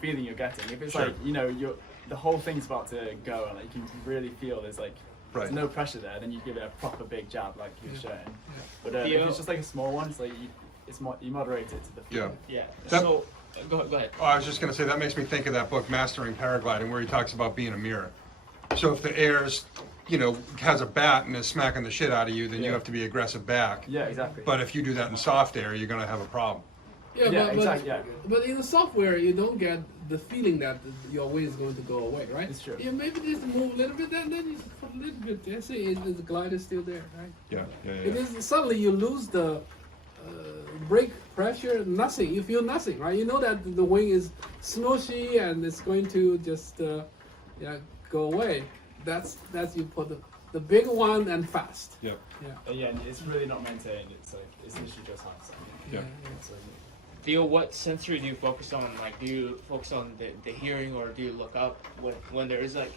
feeling you're getting. If it's Sure. like, you know, the whole thing's about to go and like you can really feel there's like Right. there's no pressure there, then you give it a proper big jab like you were showing. But Theo- if it's just like a small one, it's like you moderate it to the feeling. Yeah. That- So go ahead. Oh, I was just gonna say, that makes me think of that book, Mastering Paragliding, where he talks about being a mirror. So if the air's, you know, has a bat and is smacking the shit out of you, then you Yeah. have to be aggressive back. Yeah, exactly. But if you do that in soft air, you're gonna have a problem. Yeah, Yeah, but, exactly, yeah. but in the software, you don't get the feeling that your wing is going to go away, right? It's true. Yeah, maybe just move a little bit, and then you put a little bit. You see, the glider still there, right? Yeah, It is suddenly you lose the brake pressure. Nothing. You feel nothing, right? You know that the wing is smushy and it's going to just go away. That's you put the big one and fast. Yep. Yeah. Yeah, and it's really not maintained. It's like it's literally just hindsight. Yeah. So, Theo, what sensory do you focus on? Like, do you focus on the hearing, or do you look up when there is like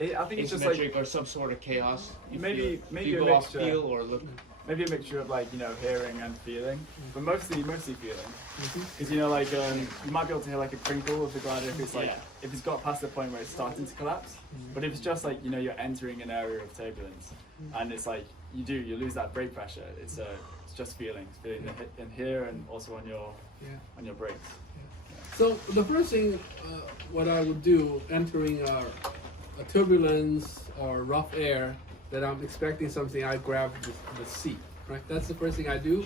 I think it's just like asymmetric or some sort of chaos? You maybe do maybe you a go off mixture. feel or look? Maybe a mixture of like, you know, hearing and feeling, but mostly feeling. Mm-hmm. Because you know, like you might be able to hear like a crinkle of the glider if it's like Yeah. if it's got past the point where it's starting to collapse. But if it's just like, you know, you're entering an area of turbulence, and it's like you lose that brake pressure. It's just feeling in here and also on your brakes. So the first thing, what I would do entering a turbulence or rough air, that I'm expecting something, I grab the seat, right? That's the first thing I do,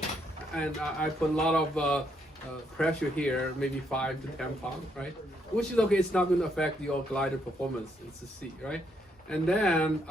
and I put a lot of pressure here, maybe 5 to 10 pounds, right? Which is okay. It's not going to affect your glider performance. It's the seat, right? And then,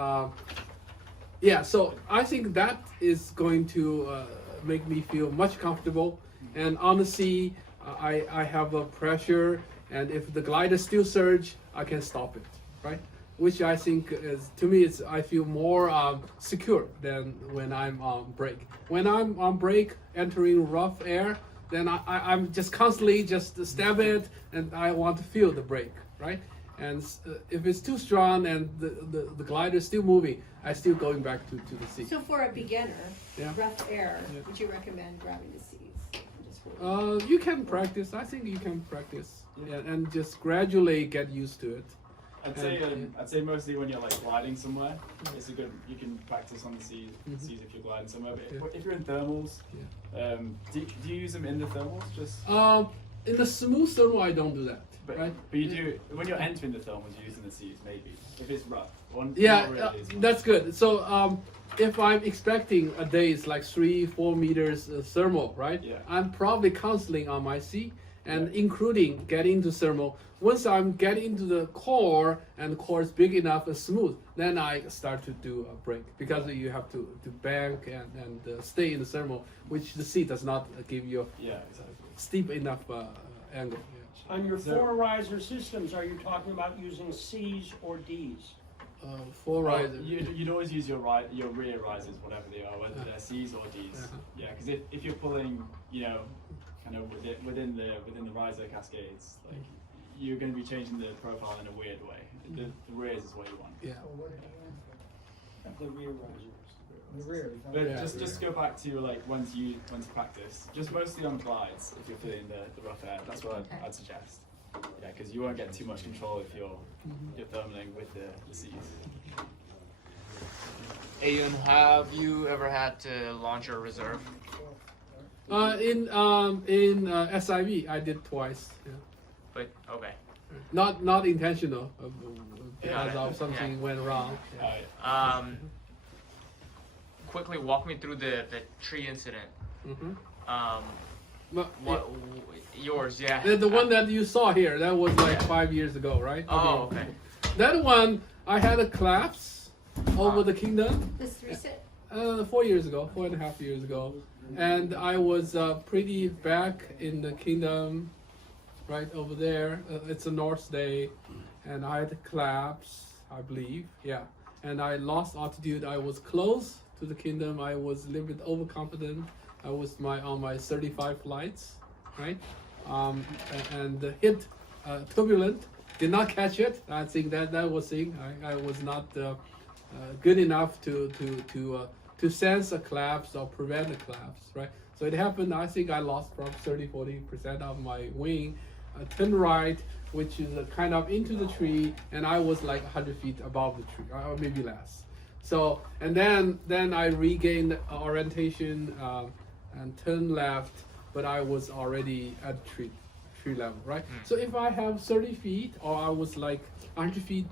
so I think that is going to make me feel much comfortable. And on the sea, I have a pressure, and if the glider still surge, I can stop it, right? Which I think is, to me, I feel more secure than when I'm on brake. When I'm on brake, entering rough air, then I'm just constantly just stab it, and I want to feel the brake, right? And if it's too strong and the glider is still moving, I still going back to the seat. So for a beginner, Yeah. rough air, Yeah. would you recommend grabbing the seats? You can practice. I think you can practice, and just gradually get used to it. I'd say mostly when you're like gliding somewhere, it's you can practice on the seas if you're gliding somewhere. But if you're in thermals, do you use them in the thermals? Just in the smooth thermal, I don't do that. but right? you do when you're entering the thermals, you're using the seas maybe if it's rough. Yeah, not really, it's that's good. So if I'm expecting a day is like 3-4 meters thermal, right? Yeah. I'm probably constantly on my seat and including getting to thermal. Once I'm getting into the core and the core is big enough and smooth, then I start to do a brake because you have to bank and stay in the thermal, which the seat does not give you yeah, exactly. steep enough angle. On your four riser systems, are you talking about using C's or D's? Four Well, riser. You'd always use your rear risers, whatever they are, whether they're C's or D's. Yeah, because if you're pulling, you know, kind of within the riser cascades, like you're going to be changing the profile in a weird way. The rears is what you want. Yeah. The rear risers. The rear. But just to go back to like when to practice, just mostly on glides if you're feeling the rough air. That's what I'd suggest. Yeah, because you won't get too much control if you're thermaling with the C's. Ayun, have you ever had to launch a reserve? In SIV, I did twice. Yeah. But okay. Not intentional, because Yeah. of something went wrong. Quickly walk me through the tree incident. But Yours, yeah. the one that you saw here, that was like 5 years ago, right? Oh, okay. That one, I had a collapse over the kingdom. This reset? 4 years ago, 4.5 years ago. And I was pretty back in the kingdom, right over there. It's a north day, and I had a collapse, I believe, yeah. And I lost altitude. I was close to the kingdom. I was a little bit overconfident. I was on my 35 flights, right? And hit turbulent. Did not catch it. I think that was thing. I was not good enough to to sense a collapse or prevent a collapse, right? So it happened, I think I lost from 30-40% of my wing, turned right, which is kind of into the tree, and I was like 100 feet above the tree, or maybe less. So, and then I regained orientation and turned left, but I was already at tree level, right? So if I have 30 feet, or I was like 100 feet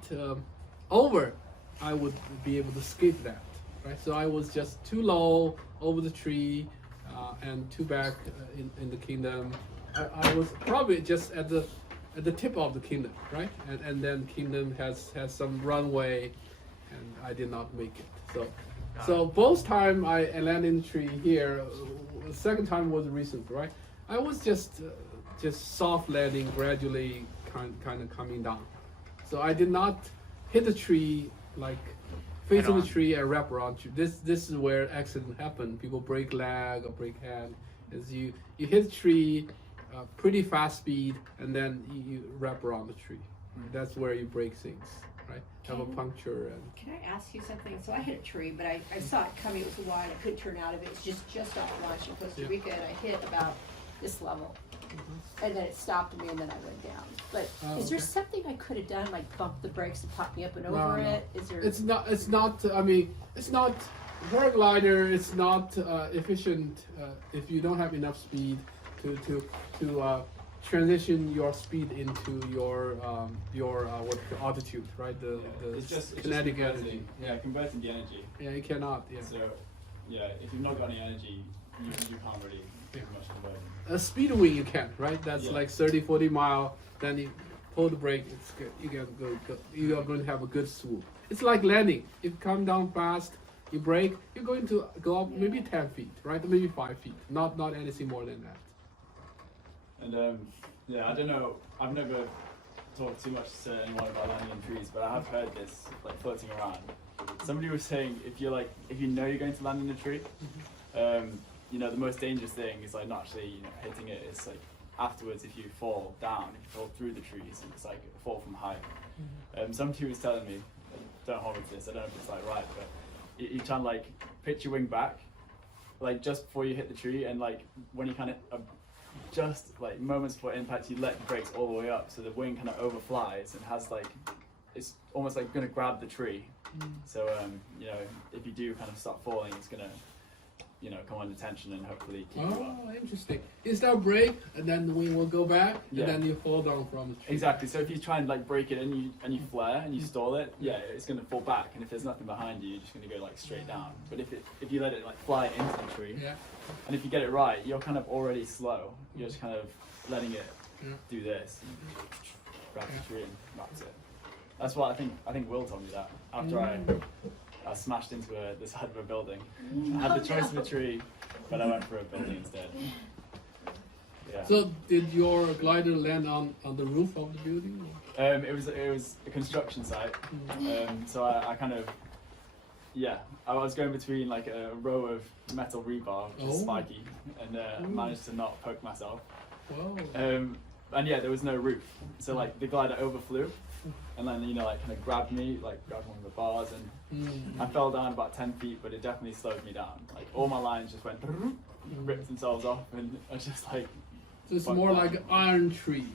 over, I would be able to skip that, right? So I was just too low over the tree and too back in the kingdom. I was probably just at the tip of the kingdom, right? And then kingdom has some runway, and I did not make it. So both time I landed in the tree here. The second time was recent, right? I was just soft landing, gradually kind of coming down. So I did not hit the tree like facing the tree and wrap around you. This is where accident happen. People break leg or break hand. Is you hit the tree, pretty fast speed, and then you wrap around the tree. That's where you break things, right? Have a puncture. And can I ask you something? So I hit a tree, but I saw it coming. It was wide. I couldn't turn out of it. It's just off launch in Costa Rica, and I hit about this level. And then it stopped me, and then I went down. But is there something I could have done, like bump the brakes and pop me up and over it? Is there? It's not. I mean, it's not. Paraglider. It's not efficient if you don't have enough speed to transition your speed into your altitude, right? It's just kinetic energy. Converting the energy. Yeah, you cannot. Yeah. So, yeah, if you've not got any energy, you can't really do much converting. A speed wing you can, right? That's like 30-40 mile. Then you pull the brake. It's good. You can go. You are going to have a good swoop. It's like landing. If you come down fast, you brake. You're going to go up maybe 10 feet, right? Maybe 5 feet. Not anything more than that. And I don't know. I've never talked too much to anyone about landing in trees, but I have heard this like floating around. Somebody was saying if you know you're going to land in a tree, the most dangerous thing is like not actually hitting it. It's like afterwards if you fall down, if you fall through the trees, it's like a fall from height. Somebody was telling me, don't hold me to this. I don't know if it's like right, but you try and like pitch your wing back, like just before you hit the tree, and like when you kind of just like moments before impact, you let the brakes all the way up, so the wing kind of overflies and has like it's almost like going to grab the tree. So if you do kind of start falling, it's going to come under tension and hopefully keep you up. Oh, interesting. Is that a brake, and then the wing will go back, and then you fall down from the tree? Exactly. So if you try and like break it and you flare and you stall it, it's going to fall back, and if there's nothing behind you, you're just going to go like straight down. But if you let it like fly into the tree, and if you get it right, you're kind of already slow. You're just kind of letting it do this, and grab the tree and wraps it. That's what I think Will told me that after I smashed into the side of a building. I had the choice of a tree, but I went for a building instead. Yeah. So did your glider land on the roof of the building? It was a construction site. So I kind of I was going between like a row of metal rebar, which is spiky, and managed to not poke myself. Whoa. And there was no roof, so like the glider overflew, and then like kind of grabbed one of the bars, and I fell down about 10 feet, but it definitely slowed me down. Like all my lines just went ripped themselves off, and I was just like. So it's more like an iron tree.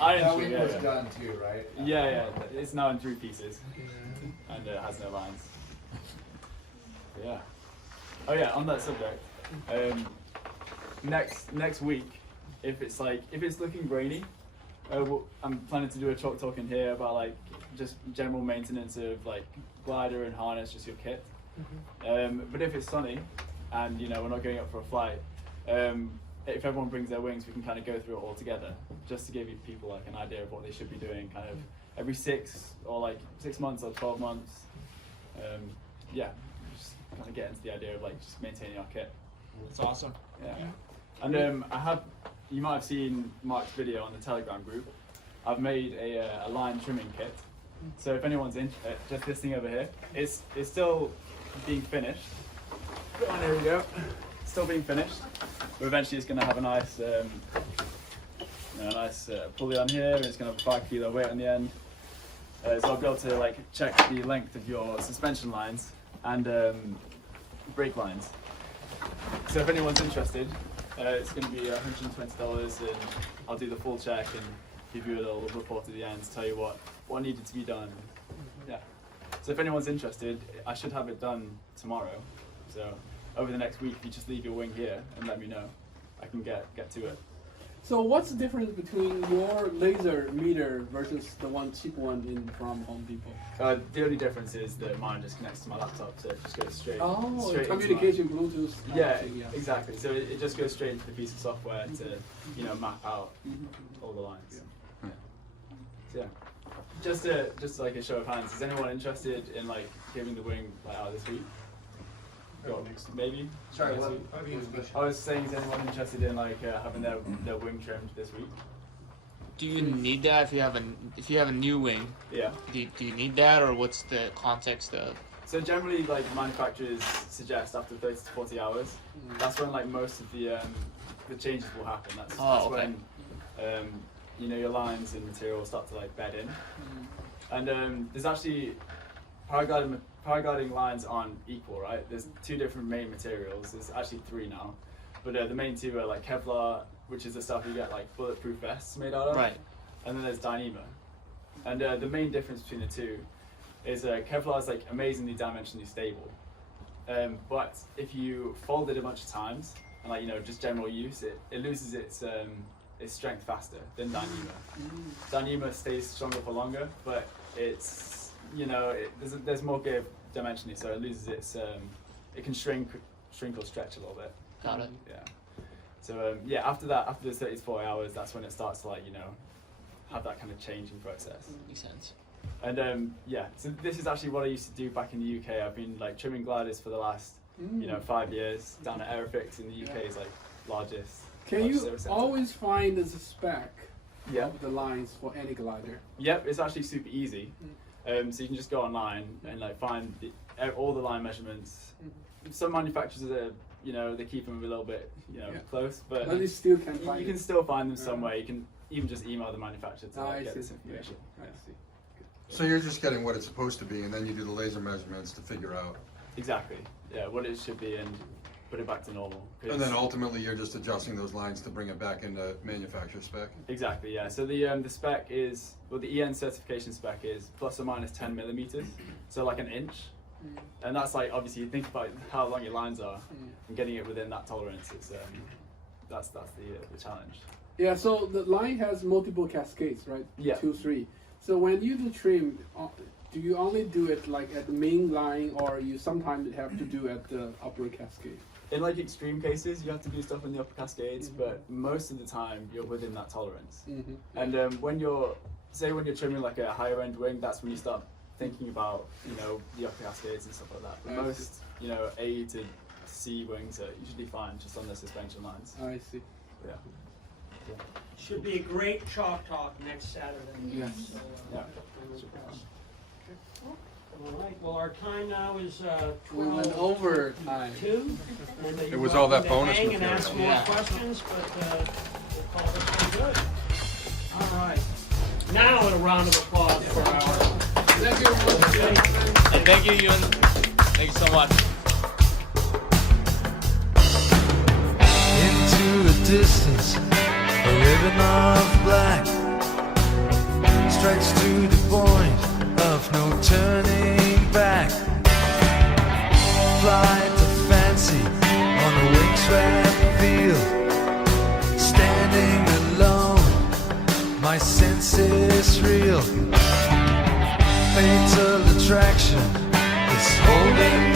Iron tree, was done too, right? Yeah. It's now in 3 pieces, and it has no lines. Yeah. Oh yeah. On that subject, next week, if it's looking rainy, I'm planning to do a talk in here about like just general maintenance of like glider and harness, just your kit. But if it's sunny, and we're not going up for a flight, if everyone brings their wings, we can kind of go through it all together, just to give you people like an idea of what they should be doing, kind of every 6 months or 12 months. Just kind of get into the idea of like just maintaining our kit. That's awesome. Yeah. And you might have seen Mark's video on the Telegram group. I've made a line trimming kit. So if anyone's interested, just this thing over here, it's still being finished. There we go. Still being finished. But eventually it's going to have a nice, pulley on here, and it's going to have a 5 kilo weight on the end. So I'll be able to like check the length of your suspension lines and brake lines. So if anyone's interested, it's going to be $120, and I'll do the full check and give you a little report at the end to tell you what needed to be done. Yeah. So if anyone's interested, I should have it done tomorrow. So over the next week, if you just leave your wing here and let me know, I can get to it. So what's the difference between your laser meter versus the cheap one from Home Depot? The only difference is that mine just connects to my laptop, so it just goes straight. Oh, straight communication, Bluetooth. Yeah, exactly. So it just goes straight into the piece of software to map out all the lines. Yeah. So yeah, just like a show of hands. Is anyone interested in like giving the wing like out this week? Maybe. Sorry, what? I was saying, is anyone interested in like having their wing trimmed this week? Do you need that if you have a new wing? Yeah. Do you need that, or what's the context of? So generally, like manufacturers suggest after 30 to 40 hours. That's when like most of the changes will happen. That's when your lines and material will start to like bed in. And there's actually paragliding lines aren't equal, right? There's two different main materials. There's actually three now, but the main two are like Kevlar, which is the stuff you get like bulletproof vests made out of, Right. And then there's Dyneema. And the main difference between the two is Kevlar is like amazingly dimensionally stable, but if you fold it a bunch of times and like just general use, it loses its strength faster than Dyneema. Dyneema stays stronger for longer, but it's there's more give dimensionally, so it loses its it can shrink or stretch a little bit. Got it. Yeah. So after the 30 to 40 hours, that's when it starts to have that kind of changing process. Makes sense. And so this is actually what I used to do back in the UK. I've been like trimming gliders for the last 5 years down at Aerofix in the UK's like largest. Can you service centre. always find the spec Yeah. of the lines for any glider? Yep, it's actually super easy. So you can just go online and like find all the line measurements. Some manufacturers are, they keep them a little bit, close, but you still can find you can still find them somewhere. You can even just email the manufacturer to get this information. I see. So you're just getting what it's supposed to be, and then you do the laser measurements to figure out. Exactly. Yeah, what it should be, and put it back to normal. And then ultimately, you're just adjusting those lines to bring it back into manufacturer spec. Exactly. Yeah. So the spec is, the EN certification spec is plus or minus 10 millimeters, so like an inch. And that's like, obviously you think about how long your lines are and getting it within that tolerance. It's that's the challenge. Yeah. So the line has multiple cascades, right? Yeah. 2, 3. So when you do trim, do you only do it like at the main line, or you sometimes have to do at the upper cascade? In like extreme cases, you have to do stuff in the upper cascades, but most of the time you're within that tolerance. And when you're trimming like a higher end wing, that's when you start thinking about the upper cascades and stuff like that. But most A to C wings are usually fine just on the suspension lines. I see. Yeah. Should be a great chalk talk next Saturday. Yes. So, Yeah. All right. Well, our time now is We went over time. 2. It was all that bonus hang and material. ask more questions, but we'll call this one good. All right. Now a round of applause for our. Thank you. And thank you, Yun. Thank you so much. Into the distance, a ribbon of black stretched to the point of no turning back. Fly to fancy on a wingswept field, standing alone, my senses reel. Fatal attraction is holding